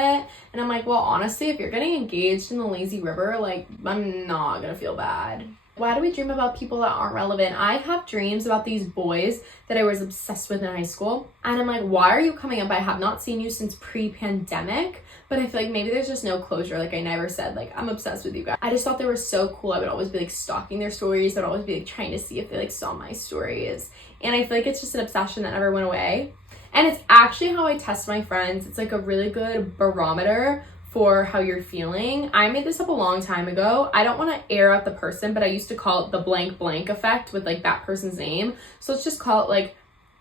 And I'm like, well, honestly, if you're getting engaged in the lazy river, like, I'm not gonna feel bad. Why do we dream about people that aren't relevant? I have dreams about these boys that I was obsessed with in high school. And I'm like, why are you coming up? I have not seen you since pre-pandemic. But I feel like maybe there's just no closure. Like, I never said, like, I'm obsessed with you guys. I just thought they were so cool. I would always be, like, stalking their stories. I'd always be, like, trying to see if they, like, saw my stories. And I feel like it's just an obsession that never went away. And it's actually how I test my friends. It's, like, a really good barometer for how you're feeling. I made this up a long time ago. I don't want to air out the person, but I used to call it the blank blank effect with, like, that person's name. So let's just call it, like,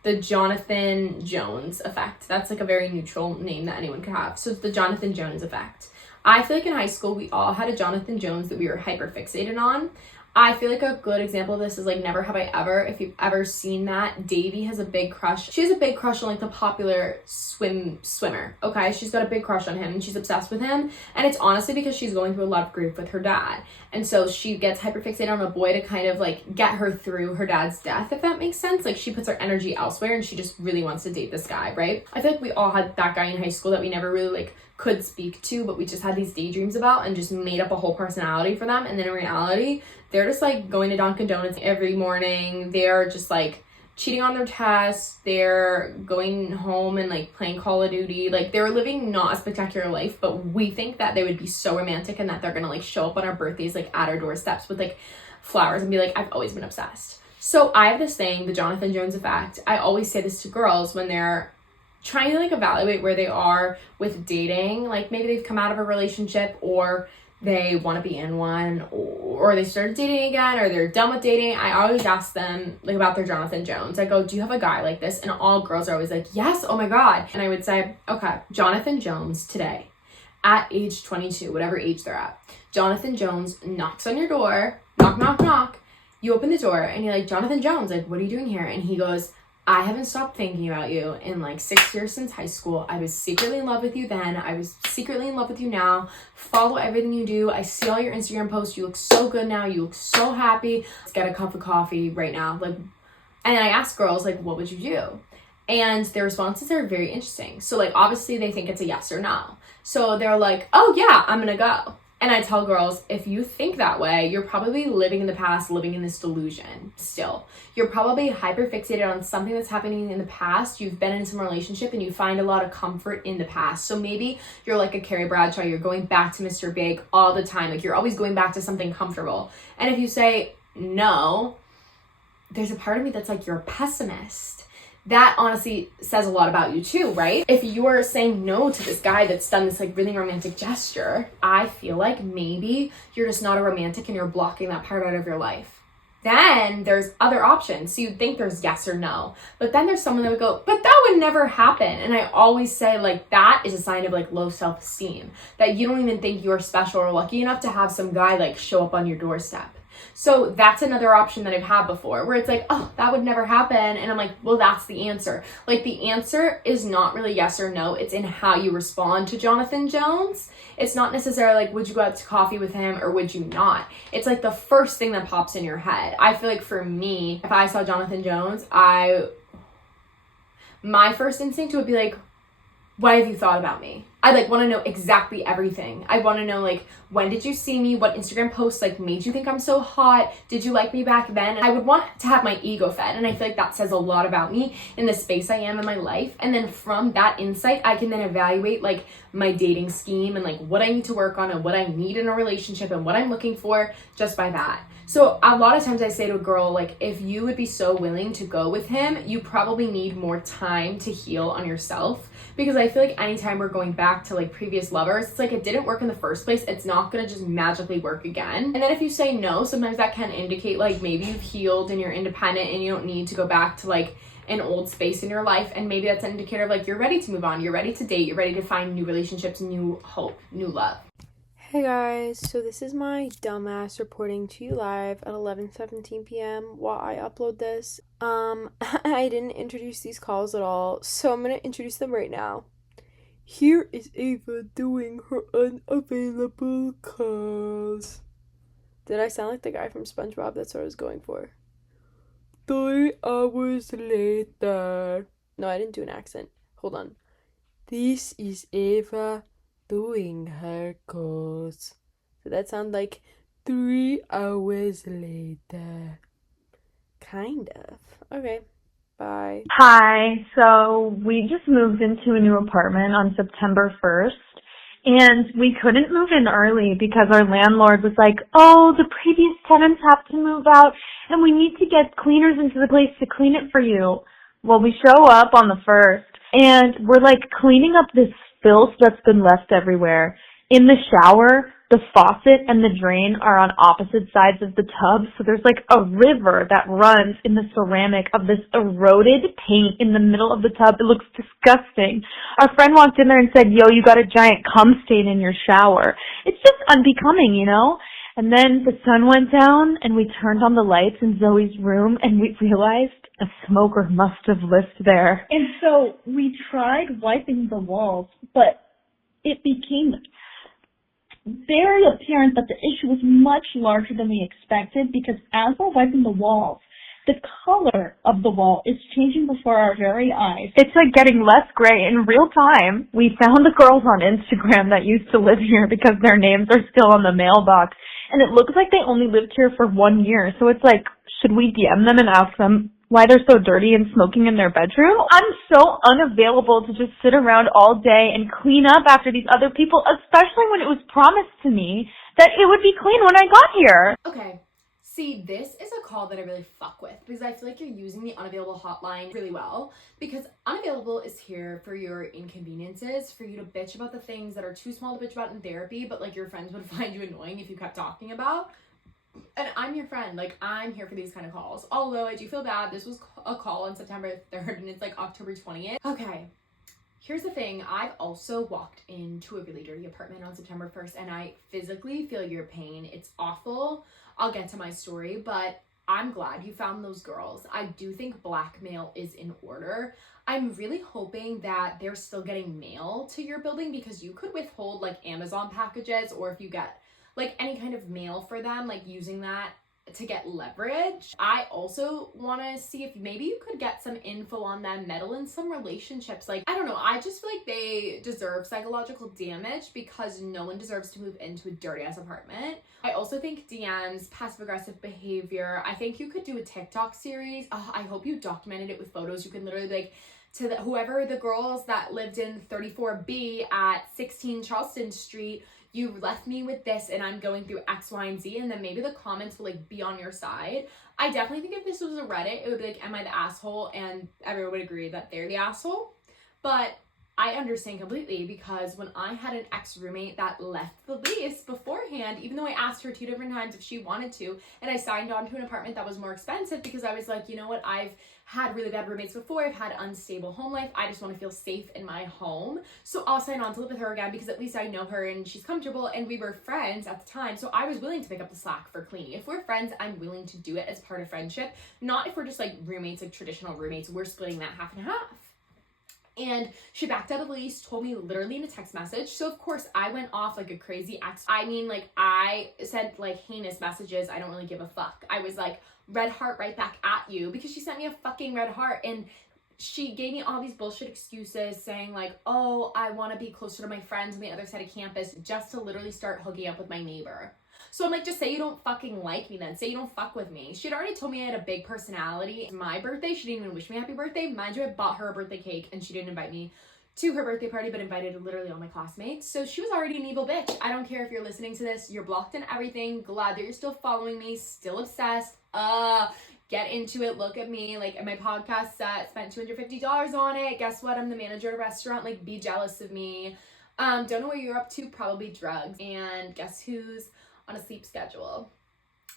the Jonathan Jones effect. That's like a very neutral name that anyone could have. So it's the Jonathan Jones effect. I feel like in high school, we all had a Jonathan Jones that we were hyper fixated on. I feel like a good example of this is like Never Have I Ever. If you've ever seen that, Davy has a big crush. She has a big crush on like the popular swimmer. Okay, she's got a big crush on him and she's obsessed with him. And it's honestly because she's going through a love grief with her dad. And so she gets hyperfixated on a boy to kind of like get her through her dad's death, if that makes sense. Like she puts her energy elsewhere and she just really wants to date this guy, right? I feel like we all had that guy in high school that we never really like could speak to, but we just had these daydreams about and just made up a whole personality for them. And then in reality, they're just like going to Dunkin' Donuts every morning. They're just like cheating on their tests. They're going home and like playing Call of Duty. Like they're living not a spectacular life, but we think that they would be so romantic and that they're gonna like show up on our birthdays like at our doorsteps with like flowers and be like, I've always been obsessed. So I have this thing, the Jonathan Jones effect. I always say this to girls when they're trying to like evaluate where they are with dating. Like maybe they've come out of a relationship or they want to be in one, or they started dating again, or they're done with dating. I always ask them like about their Jonathan Jones. I go, do you have a guy like this? And all girls are always like, yes, oh my God. And I would say, okay, Jonathan Jones today at age 22, whatever age they're at. Jonathan Jones knocks on your door, knock, knock, knock. You open the door and you're like, Jonathan Jones, like, what are you doing here? And he goes, I haven't stopped thinking about you in like 6 years since high school. I was secretly in love with you then. I was secretly in love with you now. Follow everything you do. I see all your Instagram posts. You look so good now. You look so happy. Let's get a cup of coffee right now. Like, and I ask girls, like, what would you do? And their responses are very interesting. So like, obviously they think it's a yes or no. So they're like, oh yeah, I'm gonna go. And I tell girls, if you think that way, you're probably living in the past, living in this delusion still. You're probably hyper fixated on something that's happening in the past. You've been in some relationship and you find a lot of comfort in the past. So maybe you're like a Carrie Bradshaw, you're going back to Mr. Big all the time. Like you're always going back to something comfortable. And if you say no, there's a part of me that's like, you're a pessimist. That honestly says a lot about you too, right? If you're saying no to this guy that's done this like really romantic gesture, I feel like maybe you're just not a romantic and you're blocking that part out of your life. Then there's other options. So you'd think there's yes or no, but then there's someone that would go, but that would never happen. And I always say like, that is a sign of like low self-esteem, that you don't even think you're special or lucky enough to have some guy like show up on your doorstep. So that's another option that I've had before where it's like, oh, that would never happen. And I'm like, well, that's the answer. Like the answer is not really yes or no. It's in how you respond to Jonathan Jones. It's not necessarily like, would you go out to coffee with him or would you not? It's like the first thing that pops in your head. I feel like for me, if I saw Jonathan Jones, my first instinct would be like, what have you thought about me? I like want to know exactly everything. I want to know like, when did you see me? What Instagram posts like made you think I'm so hot? Did you like me back then? And I would want to have my ego fed. And I feel like that says a lot about me in the space I am in my life. And then from that insight, I can then evaluate like my dating scheme and like what I need to work on and what I need in a relationship and what I'm looking for just by that. So a lot of times I say to a girl, like, if you would be so willing to go with him, you probably need more time to heal on yourself. Because I feel like anytime we're going back to like previous lovers, it's like it didn't work in the first place. It's not gonna just magically work again. And then if you say no, sometimes that can indicate like maybe you've healed and you're independent and you don't need to go back to like an old space in your life. And maybe that's an indicator of like, you're ready to move on. You're ready to date. You're ready to find new relationships, new hope, new love. Hey guys, so this is my dumbass reporting to you live at 11:17 p.m. while I upload this. I didn't introduce these calls at all, so I'm gonna introduce them right now. Here is Ava doing her unavailable calls. Did I sound like the guy from SpongeBob? That's what I was going for. 3 hours later. No, I didn't do an accent. Hold on. This is Eva doing her calls. Did that sound like 3 hours later? Kind of. Okay. Bye. Hi, so we just moved into a new apartment on September 1st, and we couldn't move in early because our landlord was like, oh, the previous tenants have to move out, and we need to get cleaners into the place to clean it for you. Well, we show up on the 1st, and we're like cleaning up this filth that's been left everywhere. In the shower, the faucet and the drain are on opposite sides of the tub, so there's like a river that runs in the ceramic of this eroded paint in the middle of the tub. It looks disgusting. Our friend walked in there and said, yo, you got a giant cum stain in your shower. It's just unbecoming, you know? And then the sun went down and we turned on the lights in Zoe's room and we realized a smoker must have lived there. And so we tried wiping the walls, but it became very apparent that the issue was much larger than we expected because as we're wiping the walls, the color of the wall is changing before our very eyes. It's like getting less gray in real time. We found the girls on Instagram that used to live here because their names are still on the mailbox, and it looks like they only lived here for 1 year. So it's like, should we DM them and ask them why they're so dirty and smoking in their bedroom? I'm so unavailable to just sit around all day and clean up after these other people, especially when it was promised to me that it would be clean when I got here. Okay. See, this is a call that I really fuck with because I feel like you're using the unavailable hotline really well, because unavailable is here for your inconveniences, for you to bitch about the things that are too small to bitch about in therapy, but like your friends would find you annoying if you kept talking about. And I'm your friend, like I'm here for these kind of calls. Although I do feel bad, this was a call on September 3rd and it's like October 20th. Okay, here's the thing. I've also walked into a really dirty apartment on September 1st and I physically feel your pain. It's awful. I'll get to my story, but I'm glad you found those girls. I do think blackmail is in order. I'm really hoping that they're still getting mail to your building because you could withhold like Amazon packages, or if you get like any kind of mail for them, like using that to get leverage. I also want to see if maybe you could get some info on them meddle in some relationships. Like, I don't know, I just feel like they deserve psychological damage because no one deserves to move into a dirty ass apartment. I also think DMs, passive aggressive behavior. I think you could do a TikTok series. I hope you documented it with photos. You can literally be like, to whoever the girls that lived in 34B at 16 Charleston Street, you left me with this and I'm going through X, Y, and Z, and then maybe the comments will like be on your side. I definitely think if this was a Reddit, it would be like, am I the asshole? And everyone would agree that they're the asshole. But I understand completely because when I had an ex-roommate that left the lease beforehand, even though I asked her 2 different times if she wanted to, and I signed on to an apartment that was more expensive because I was like, you know what, I've had really bad roommates before, I've had unstable home life, I just want to feel safe in my home, so I'll sign on to live with her again because at least I know her and she's comfortable, and we were friends at the time, so I was willing to pick up the slack for cleaning. If we're friends, I'm willing to do it as part of friendship, not if we're just like roommates, like traditional roommates. We're splitting that half and half. And she backed out of the lease, told me literally in a text message. So of course I went off like a crazy ex. I mean, like I sent like heinous messages. I don't really give a fuck. I was like, red heart right back at you, because she sent me a fucking red heart and she gave me all these bullshit excuses saying like, oh, I want to be closer to my friends on the other side of campus just to literally start hooking up with my neighbor. So I'm like, just say you don't fucking like me then. Say you don't fuck with me. She'd already told me I had a big personality. It's my birthday. She didn't even wish me happy birthday. Mind you, I bought her a birthday cake and she didn't invite me to her birthday party, but invited literally all my classmates. So she was already an evil bitch. I don't care if you're listening to this. You're blocked and everything. Glad that you're still following me. Still obsessed. Get into it. Look at me. Like, my podcast set, spent $250 on it. Guess what? I'm the manager at a restaurant. Like, be jealous of me. Don't know what you're up to. Probably drugs. And guess who's on a sleep schedule?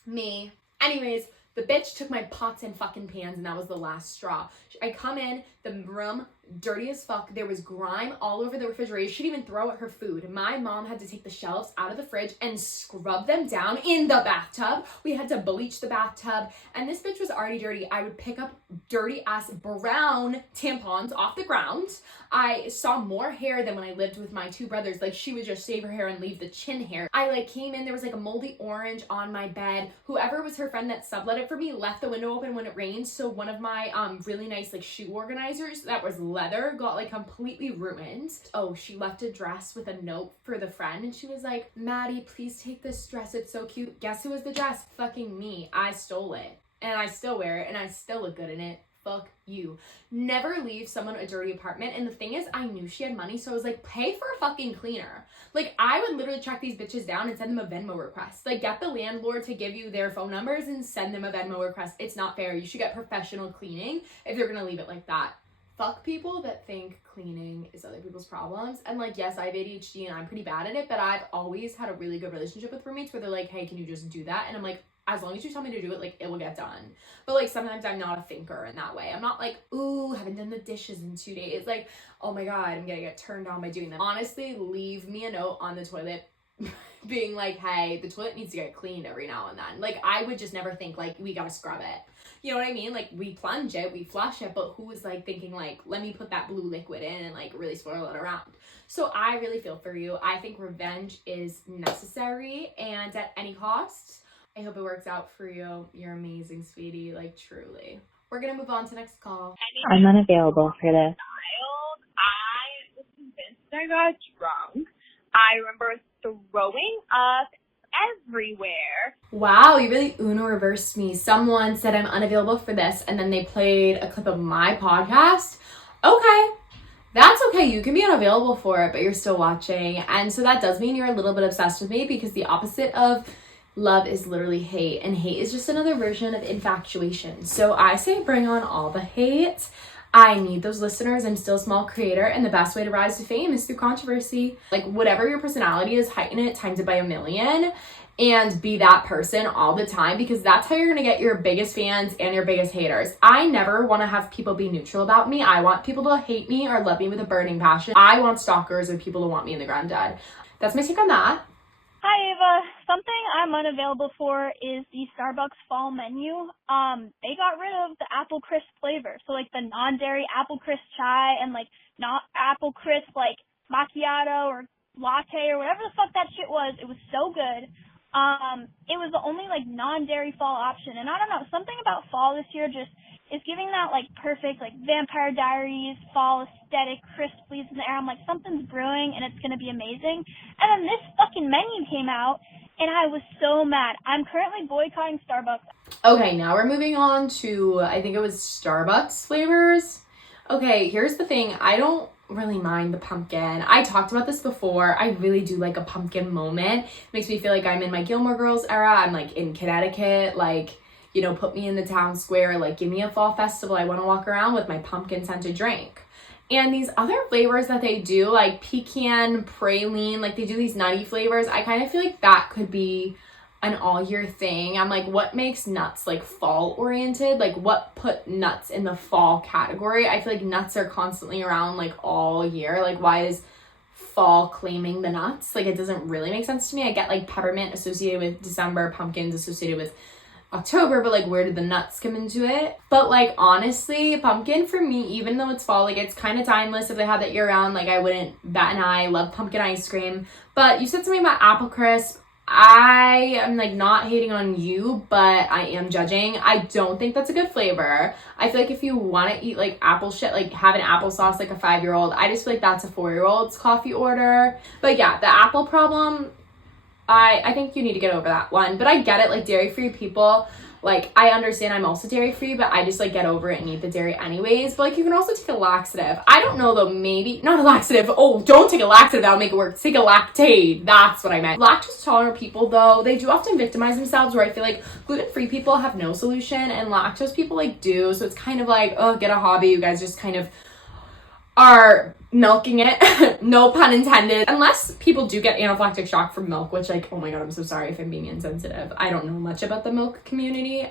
Me. Anyways, the bitch took my pots and fucking pans and that was the last straw. I come in, the room dirty as fuck. There was grime all over the refrigerator. She didn't even throw out her food. My mom had to take the shelves out of the fridge and scrub them down in the bathtub. We had to bleach the bathtub, and this bitch was already dirty. I would pick up dirty ass brown tampons off the ground. I saw more hair than when I lived with my two brothers. Like, she would just shave her hair and leave the chin hair. I like came in, there was like a moldy orange on my bed. Whoever was her friend that sublet it for me left the window open when it rained, so one of my really nice like shoe organizers that was leather got like completely ruined. Oh, she left a dress with a note for the friend, and she was like, Maddie, please take this dress, it's so cute. Guess who was the dress? Fucking me. I stole it, and I still wear it, and I still look good in it. Fuck you. Never leave someone a dirty apartment. And the thing is, I knew she had money, so I was like, pay for a fucking cleaner. Like, I would literally track these bitches down and send them a Venmo request. Like, get the landlord to give you their phone numbers and send them a Venmo request. It's not fair. You should get professional cleaning if they're gonna leave it like that. Fuck people that think cleaning is other people's problems. And like, yes, I have ADHD and I'm pretty bad at it, but I've always had a really good relationship with roommates where they're like, hey, can you just do that? And I'm like, as long as you tell me to do it, like, it will get done. But like, sometimes I'm not a thinker in that way. I'm not like, ooh, haven't done the dishes in 2 days. Like, oh my God, I'm gonna get turned on by doing them. Honestly, leave me a note on the toilet being like, hey, the toilet needs to get cleaned every now and then. Like, I would just never think like, we gotta scrub it. You know what I mean? Like, we plunge it, we flush it, but who is like thinking like, let me put that blue liquid in and like really swirl it around? So I really feel for you. I think revenge is necessary and at any cost. I hope it works out for you. You're amazing, sweetie, like truly. We're gonna move on to the next call. I'm unavailable for this. I was convinced I got drunk. I remember throwing up everywhere. Wow, you really Uno reversed me. Someone said I'm unavailable for this, and then they played a clip of my podcast. Okay, that's okay. You can be unavailable for it, but you're still watching. And so that does mean you're a little bit obsessed with me, because the opposite of love is literally hate, and hate is just another version of infatuation. So I say bring on all the hate. I need those listeners. I'm still a small creator, and the best way to rise to fame is through controversy. Like, whatever your personality is, heighten it, times it by 1,000,000, and be that person all the time, because that's how you're gonna get your biggest fans and your biggest haters. I never want to have people be neutral about me. I want people to hate me or love me with a burning passion. I want stalkers or people to want me in the ground dead. That's my take on that. Hi, Ava. Something I'm unavailable for is the Starbucks fall menu. They got rid of the apple crisp flavor. So, like, the non-dairy apple crisp chai and, like, not apple crisp, like, macchiato or latte or whatever the fuck that shit was. It was so good. It was the only, like, non-dairy fall option. And I don't know, something about fall this year just is giving that, like, perfect, like, Vampire Diaries, fall aesthetic, crisp leaves in the air. I'm like, something's brewing and it's going to be amazing. And then this fucking menu came out and I was so mad. I'm currently boycotting Starbucks. Okay, now we're moving on to, I think it was Starbucks flavors. Okay, here's the thing. I don't really mind the pumpkin. I talked about this before. I really do like a pumpkin moment. It makes me feel like I'm in my Gilmore Girls era. I'm like in Connecticut, like, you know, put me in the town square, like give me a fall festival. I want to walk around with my pumpkin scented drink. And these other flavors that they do, like pecan, praline, like they do these nutty flavors. I kind of feel like that could be an all year thing. I'm like, what makes nuts like fall oriented? Like what put nuts in the fall category? I feel like nuts are constantly around like all year. Like why is fall claiming the nuts? Like it doesn't really make sense to me. I get like peppermint associated with December, pumpkins associated with October, but like where did the nuts come into it? But like honestly, pumpkin for me, even though it's fall, like it's kind of timeless. If they had that year round, like I wouldn't bat an eye. I love pumpkin ice cream. But you said something about apple crisp. I am like not hating on you, but I am judging. I don't think that's a good flavor. I feel like if you want to eat like apple shit, like have an applesauce like a 5-year-old, I just feel like that's a 4-year-old's coffee order. But yeah, the apple problem, I think you need to get over that one. But I get it, like dairy-free people, like I understand I'm also dairy-free, but I just like get over it and eat the dairy anyways. But like you can also take a laxative. I don't know though, maybe, not a laxative. Oh, don't take a laxative, that'll make it work. Take a Lactaid, that's what I meant. Lactose tolerant people though, they do often victimize themselves, where I feel like gluten-free people have no solution and lactose people like do. So it's kind of like, oh, get a hobby. You guys just kind of are milking it. No pun intended. Unless people do get anaphylactic shock from milk, which like, oh my god, I'm so sorry if I'm being insensitive. I don't know much about the milk community.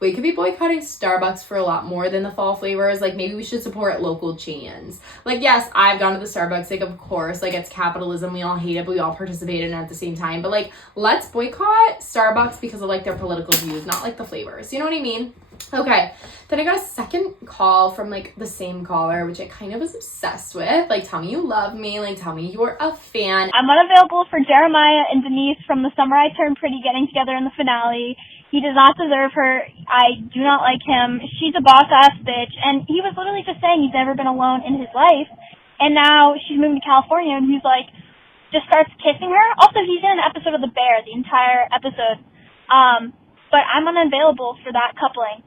We could be boycotting Starbucks for a lot more than the fall flavors. Like maybe we should support local chains. Like yes, I've gone to the Starbucks, like of course, like it's capitalism, we all hate it, but we all participate in it at the same time. But like let's boycott Starbucks because of like their political views, not like the flavors. You know what I mean? Okay, then I got a second call from like the same caller, which I kind of was obsessed with. Like, tell me you love me. Like, tell me you're a fan. I'm unavailable for Jeremiah and Denise from The Summer I Turned Pretty getting together in the finale. He does not deserve her. I do not like him. She's a boss-ass bitch. And he was literally just saying he's never been alone in his life. And now she's moving to California and he's like, just starts kissing her. Also, he's in an episode of The Bear, the entire episode. But I'm unavailable for that coupling.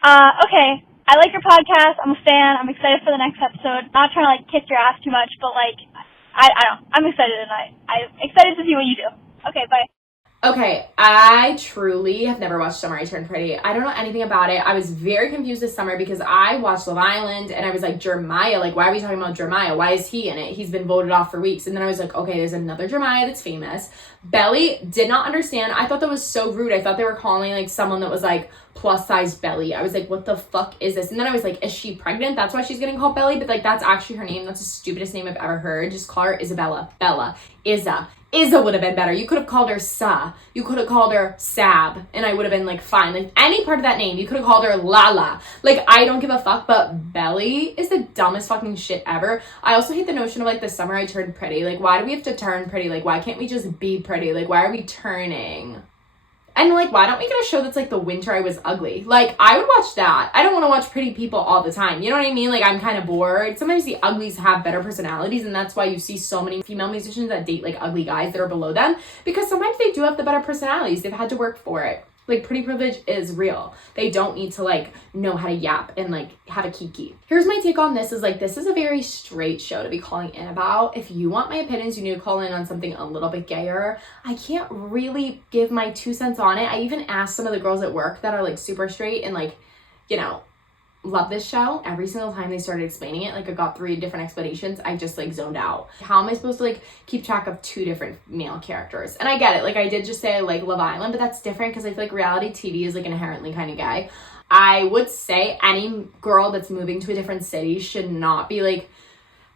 Okay, I like your podcast. I'm a fan. I'm excited for the next episode. Not trying to, like, kiss your ass too much, but, like, I don't know. I'm excited tonight. I'm excited to see what you do. Okay, bye. Okay, I truly have never watched Summer I Turned Pretty. I don't know anything about it. I was very confused this summer because I watched Love Island and I was like, Jeremiah, like, why are we talking about Jeremiah? Why is he in it? He's been voted off for weeks. And then I was like, okay, there's another Jeremiah that's famous. Belly, did not understand. I thought that was so rude. I thought they were calling, like, someone that was, like, plus-size Belly. I was like, what the fuck is this? And then I was like, is she pregnant? That's why she's getting called Belly? But, like, that's actually her name. That's the stupidest name I've ever heard. Just call her Isabella. Bella. Izza would have been better. You could have called her Sa. You could have called her Sab. And I would have been like, fine. Like any part of that name. You could have called her Lala. Like I don't give a fuck, but Belly is the dumbest fucking shit ever. I also hate the notion of like the summer I turned pretty. Like why do we have to turn pretty? Like why can't we just be pretty? Like why are we turning? And like, why don't we get a show that's like The Winter I Was Ugly? Like, I would watch that. I don't want to watch pretty people all the time. You know what I mean? Like, I'm kind of bored. Sometimes the uglies have better personalities, and that's why you see so many female musicians that date like ugly guys that are below them, because sometimes they do have the better personalities. They've had to work for it. Like, pretty privilege is real. They don't need to like know how to yap and like have a kiki. Here's my take on this is like, this is a very straight show to be calling in about. If you want my opinions, you need to call in on something a little bit gayer. I can't really give my 2 cents on it. I even asked some of the girls at work that are like super straight and like, you know, love this show. Every single time they started explaining it, like I got 3 different explanations, I just like zoned out. How am I supposed to like keep track of 2 different male characters? And I get it, like I did just say I like Love Island, but that's different because I feel like reality TV is like inherently kind of gay. I would say any girl that's moving to a different city should not be like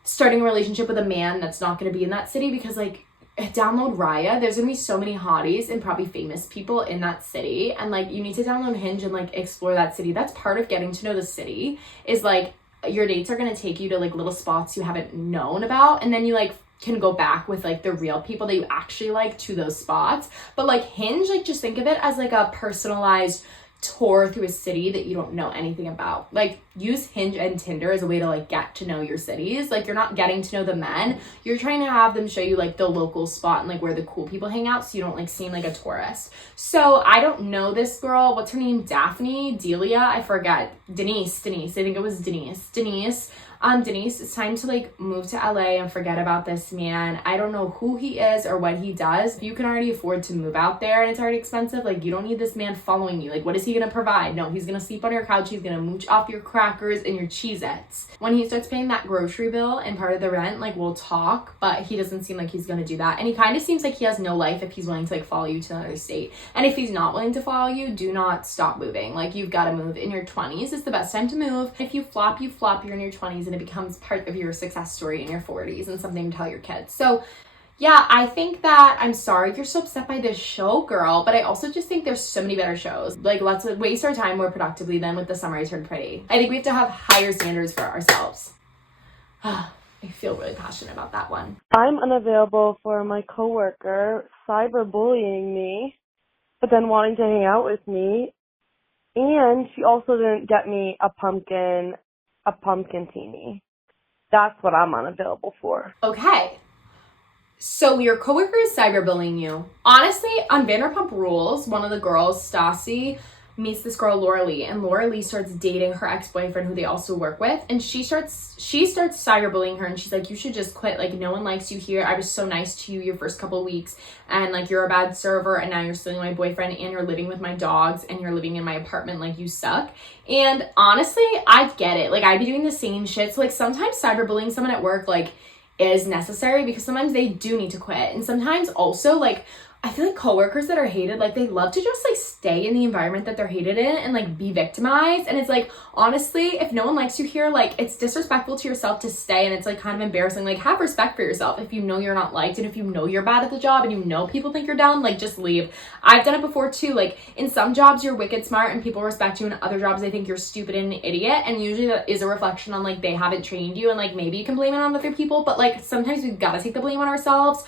starting a relationship with a man that's not going to be in that city, because like download Raya. There's gonna be so many hotties and probably famous people in that city, and like you need to download Hinge and like explore that city. That's part of getting to know the city, is like your dates are gonna take you to like little spots you haven't known about, and then you like can go back with like the real people that you actually like to those spots. But like Hinge, like just think of it as like a personalized tour through a city that you don't know anything about. Like use Hinge and Tinder as a way to like get to know your cities. Like you're not getting to know the men, you're trying to have them show you like the local spot and like where the cool people hang out, so you don't like seem like a tourist. So I don't know this girl, what's her name? Daphne, Delia, I forget. Denise, I think it was Denise, Denise, it's time to like move to LA and forget about this man. I don't know who he is or what he does. You can already afford to move out there and it's already expensive. Like you don't need this man following you. Like what is he gonna provide? No, he's gonna sleep on your couch. He's gonna mooch off your crackers and your Cheez-Its. When he starts paying that grocery bill and part of the rent, like we'll talk, but he doesn't seem like he's gonna do that. And he kind of seems like he has no life if he's willing to like follow you to another state. And if he's not willing to follow you, do not stop moving. Like you've got to move in your 20s. It's the best time to move. If you flop, you're in your 20s and it becomes part of your success story in your 40s and something to tell your kids. So yeah, I think that I'm sorry you're so upset by this show, girl, but I also just think there's so many better shows. Like let's waste our time more productively than with The Summer I Turned Pretty. I think we have to have higher standards for ourselves. I feel really passionate about that one. I'm unavailable for my coworker cyberbullying me, but then wanting to hang out with me. And she also didn't get me a pumpkin teenie. That's what I'm unavailable for. Okay. So your coworker is cyberbullying you. Honestly, on Vanderpump Rules, one of the girls, Stassi, meets this girl Laura Lee, and Laura Lee starts dating her ex-boyfriend who they also work with, and she starts cyberbullying her, and she's like, you should just quit, like no one likes you here. I was so nice to you your first couple weeks, and like you're a bad server, and now you're stealing my boyfriend, and you're living with my dogs, and you're living in my apartment, like you suck. And honestly, I get it. Like I'd be doing the same shit. So like sometimes cyberbullying someone at work like is necessary, because sometimes they do need to quit, and sometimes also like I feel like coworkers that are hated, like they love to just like stay in the environment that they're hated in and like be victimized. And it's like, honestly, if no one likes you here, like it's disrespectful to yourself to stay, and it's like kind of embarrassing. Like have respect for yourself. If you know you're not liked, and if you know you're bad at the job, and you know people think you're dumb, like just leave. I've done it before too. Like in some jobs you're wicked smart and people respect you, and other jobs they think you're stupid and an idiot, and usually that is a reflection on like they haven't trained you, and like maybe you can blame it on other people, but like sometimes we've got to take the blame on ourselves.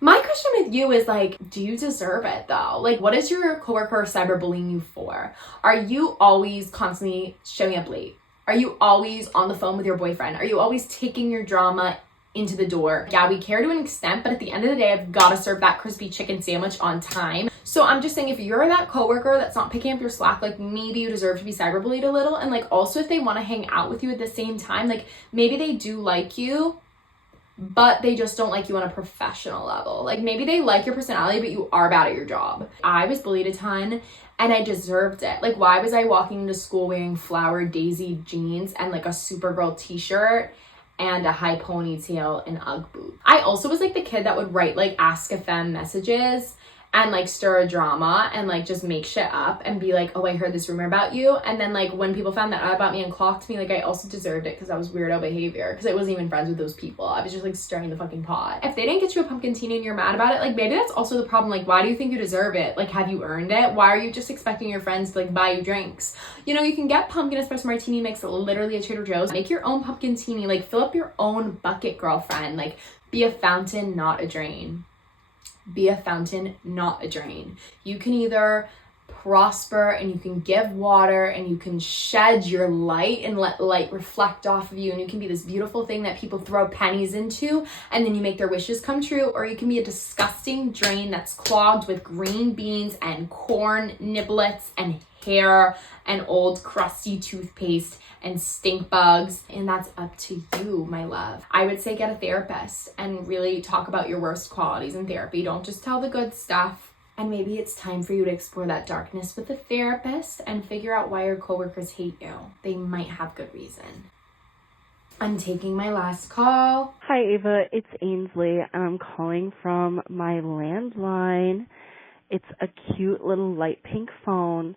My question with you is like, do you deserve it though? Like, what is your coworker cyberbullying you for? Are you always constantly showing up late? Are you always on the phone with your boyfriend? Are you always taking your drama into the door? Yeah, we care to an extent, but at the end of the day, I've got to serve that crispy chicken sandwich on time. So I'm just saying, if you're that coworker that's not picking up your slack, like maybe you deserve to be cyberbullied a little. And like also if they want to hang out with you at the same time, like maybe they do like you, but they just don't like you on a professional level. Like maybe they like your personality, but you are bad at your job. I was bullied a ton and I deserved it. Like why was I walking into school wearing flower daisy jeans and like a Supergirl t-shirt and a high ponytail and Ugg boots? I also was like the kid that would write like Ask a Femme messages and like stir a drama and like just make shit up and be like, oh, I heard this rumor about you. And then like when people found that out about me and clocked me, like I also deserved it because I was weirdo behavior, because I wasn't even friends with those people. I was just like stirring the fucking pot. If they didn't get you a pumpkin teenie and you're mad about it, like maybe that's also the problem. Like why do you think you deserve it? Like have you earned it? Why are you just expecting your friends to like buy you drinks? You know, you can get pumpkin espresso martini mix literally at Trader Joe's. Make your own pumpkin teenie, like fill up your own bucket, girlfriend. Like be a fountain, not a drain. Be a fountain, not a drain. You can either prosper and you can give water and you can shed your light and let light reflect off of you, and you can be this beautiful thing that people throw pennies into and then you make their wishes come true. Or you can be a disgusting drain that's clogged with green beans and corn niblets and hair and old crusty toothpaste and stink bugs, and that's up to you, my love. I would say get a therapist and really talk about your worst qualities in therapy. Don't just tell the good stuff. And maybe it's time for you to explore that darkness with a therapist and figure out why your coworkers hate you. They might have good reason. I'm taking my last call. Hi, Ava. It's Ainsley, and I'm calling from my landline. It's a cute little light pink phone.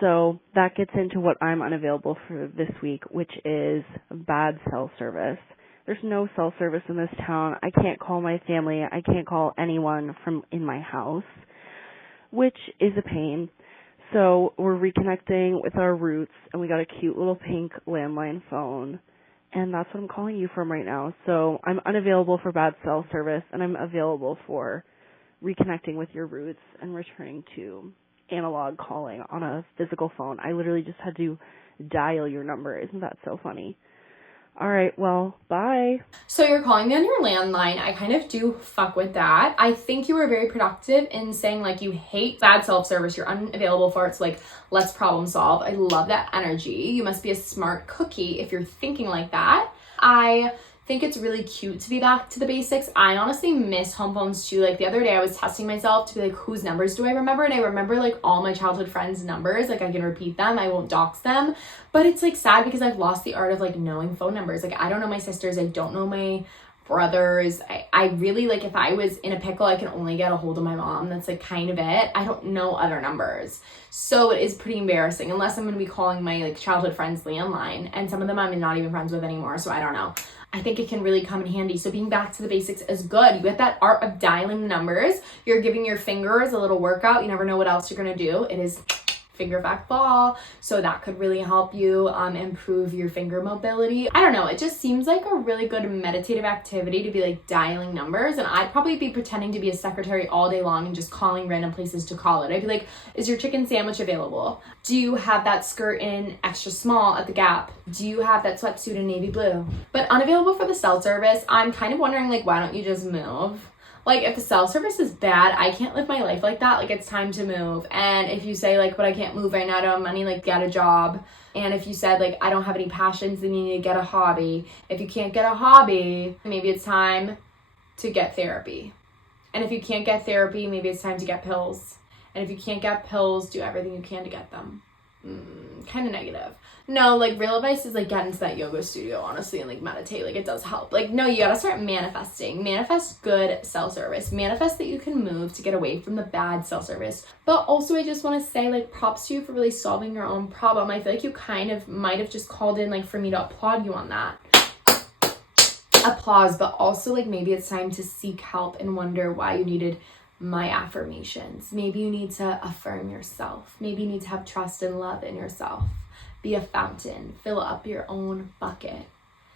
So that gets into what I'm unavailable for this week, which is bad cell service. There's no cell service in this town. I can't call my family. I can't call anyone from in my house, which is a pain. So we're reconnecting with our roots, and we got a cute little pink landline phone, and that's what I'm calling you from right now. So I'm unavailable for bad cell service, and I'm available for reconnecting with your roots and returning to analog calling on a physical phone. I literally just had to dial your number. Isn't that so funny? All right, well, bye. So you're calling me on your landline. I kind of do fuck with that. I think you were very productive in saying like you hate bad self-service. You're unavailable for it. So like, let's problem solve. I love that energy. You must be a smart cookie if you're thinking like that. I think it's really cute to be back to the basics. I honestly miss home phones too. Like the other day I was testing myself to be like, whose numbers do I remember? And I remember like all my childhood friends' numbers. Like I can repeat them. I won't dox them. But it's like sad because I've lost the art of like knowing phone numbers. Like I don't know my sisters. I don't know my brothers. I really like, if I was in a pickle, I can only get a hold of my mom. That's like kind of it. I don't know other numbers. So it is pretty embarrassing unless I'm going to be calling my like childhood friends landline, and some of them I'm not even friends with anymore. So I don't know. I think it can really come in handy. So being back to the basics is good. You get that art of dialing the numbers. You're giving your fingers a little workout. You never know what else you're going to do. It is finger back fall, so that could really help you improve your finger mobility. I don't know, it just seems like a really good meditative activity to be like dialing numbers, and I'd probably be pretending to be a secretary all day long and just calling random places to call it. I'd be like, is your chicken sandwich available? Do you have that skirt in extra small at the Gap? Do you have that sweatsuit in navy blue? But unavailable for the cell service, I'm kind of wondering like, why don't you just move? Like, if the cell service is bad, I can't live my life like that. Like, it's time to move. And if you say, like, but I can't move right now, I don't have money, like, get a job. And if you said, like, I don't have any passions, then you need to get a hobby. If you can't get a hobby, maybe it's time to get therapy. And if you can't get therapy, maybe it's time to get pills. And if you can't get pills, do everything you can to get them. Kind of negative. No, like, real advice is, like, get into that yoga studio, honestly, and, like, meditate. Like, it does help. Like, no, you gotta start manifesting. Manifest good cell service. Manifest that you can move to get away from the bad cell service. But also, I just want to say, like, props to you for really solving your own problem. I feel like you kind of might have just called in, like, for me to applaud you on that. Applause. But also, like, maybe it's time to seek help and wonder why you needed my affirmations. Maybe you need to affirm yourself. Maybe you need to have trust and love in yourself. Be a fountain. Fill up your own bucket.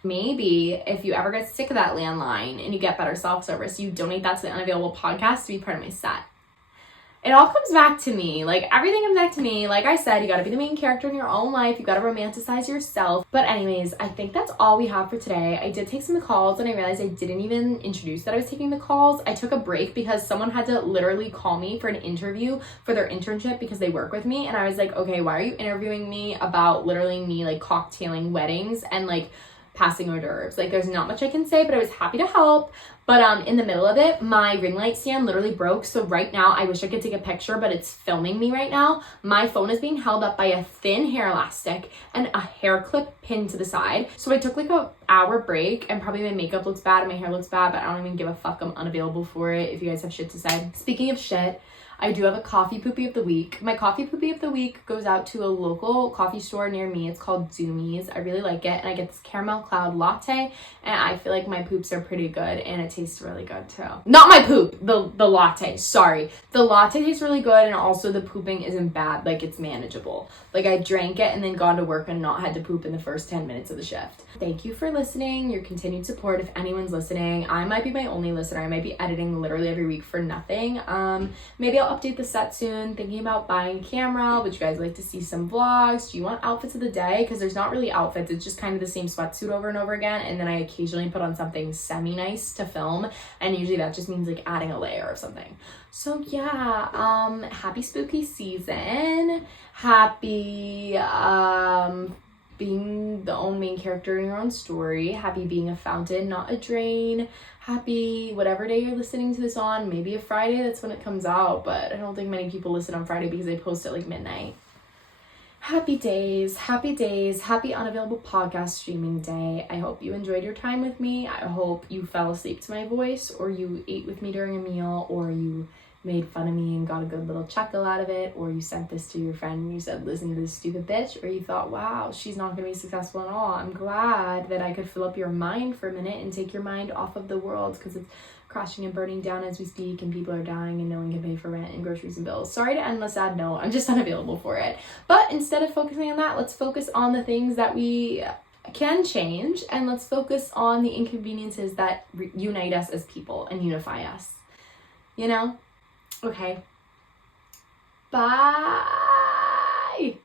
Maybe if you ever get sick of that landline and you get better self-service, you donate that to the Unavailable podcast to be part of my set. It all comes back to me. Like, everything comes back to me. Like I said, you gotta be the main character in your own life. You gotta romanticize yourself. But anyways, I think that's all we have for today. I did take some calls and I realized I didn't even introduce that I was taking the calls. I took a break because someone had to literally call me for an interview for their internship because they work with me. And I was like, okay, why are you interviewing me about literally me, like, cocktailing weddings and, like, passing hors d'oeuvres? Like, there's not much I can say, but I was happy to help. But in the middle of it, my ring light stand literally broke. So right now, I wish I could take a picture, but it's filming me right now. My phone is being held up by a thin hair elastic and a hair clip pinned to the side. So I took like an hour break, and probably my makeup looks bad and my hair looks bad, but I don't even give a fuck. I'm unavailable for it if you guys have shit to say. Speaking of shit, I do have a coffee poopy of the week. My coffee poopy of the week goes out to a local coffee store near me. It's called Zoomies. I really like it. And I get this caramel cloud latte. And I feel like my poops are pretty good. And it tastes really good too. Not my poop. The latte. Sorry. The latte tastes really good. And also the pooping isn't bad. Like, it's manageable. Like, I drank it and then gone to work and not had to poop in the first 10 minutes of the shift. Thank you for listening. Your continued support. If anyone's listening, I might be my only listener. I might be editing literally every week for nothing. Maybe I'll update the set soon. Thinking about buying a camera. Would you guys like to see some vlogs? Do you want outfits of the day? Because there's not really outfits. It's just kind of the same sweatsuit over and over again. And then I occasionally put on something semi-nice to film. And usually that just means, like, adding a layer of something. So yeah, happy spooky season. Happy being the own main character in your own story. Happy being a fountain, not a drain. Happy whatever day you're listening to this on. Maybe a Friday, that's when it comes out, but I don't think many people listen on Friday because they post at like midnight. Happy days, happy unavailable podcast streaming day. I hope you enjoyed your time with me. I hope you fell asleep to my voice, or you ate with me during a meal, or you made fun of me and got a good little chuckle out of it, or you sent this to your friend and you said, listen to this stupid bitch, or you thought, wow, she's not going to be successful at all. I'm glad that I could fill up your mind for a minute and take your mind off of the world, because it's crashing and burning down as we speak, and people are dying and no one can pay for rent and groceries and bills. Sorry to end on a sad note. I'm just unavailable for it. But instead of focusing on that, let's focus on the things that we can change, and let's focus on the inconveniences that unite us as people and unify us. You know? Okay. Bye.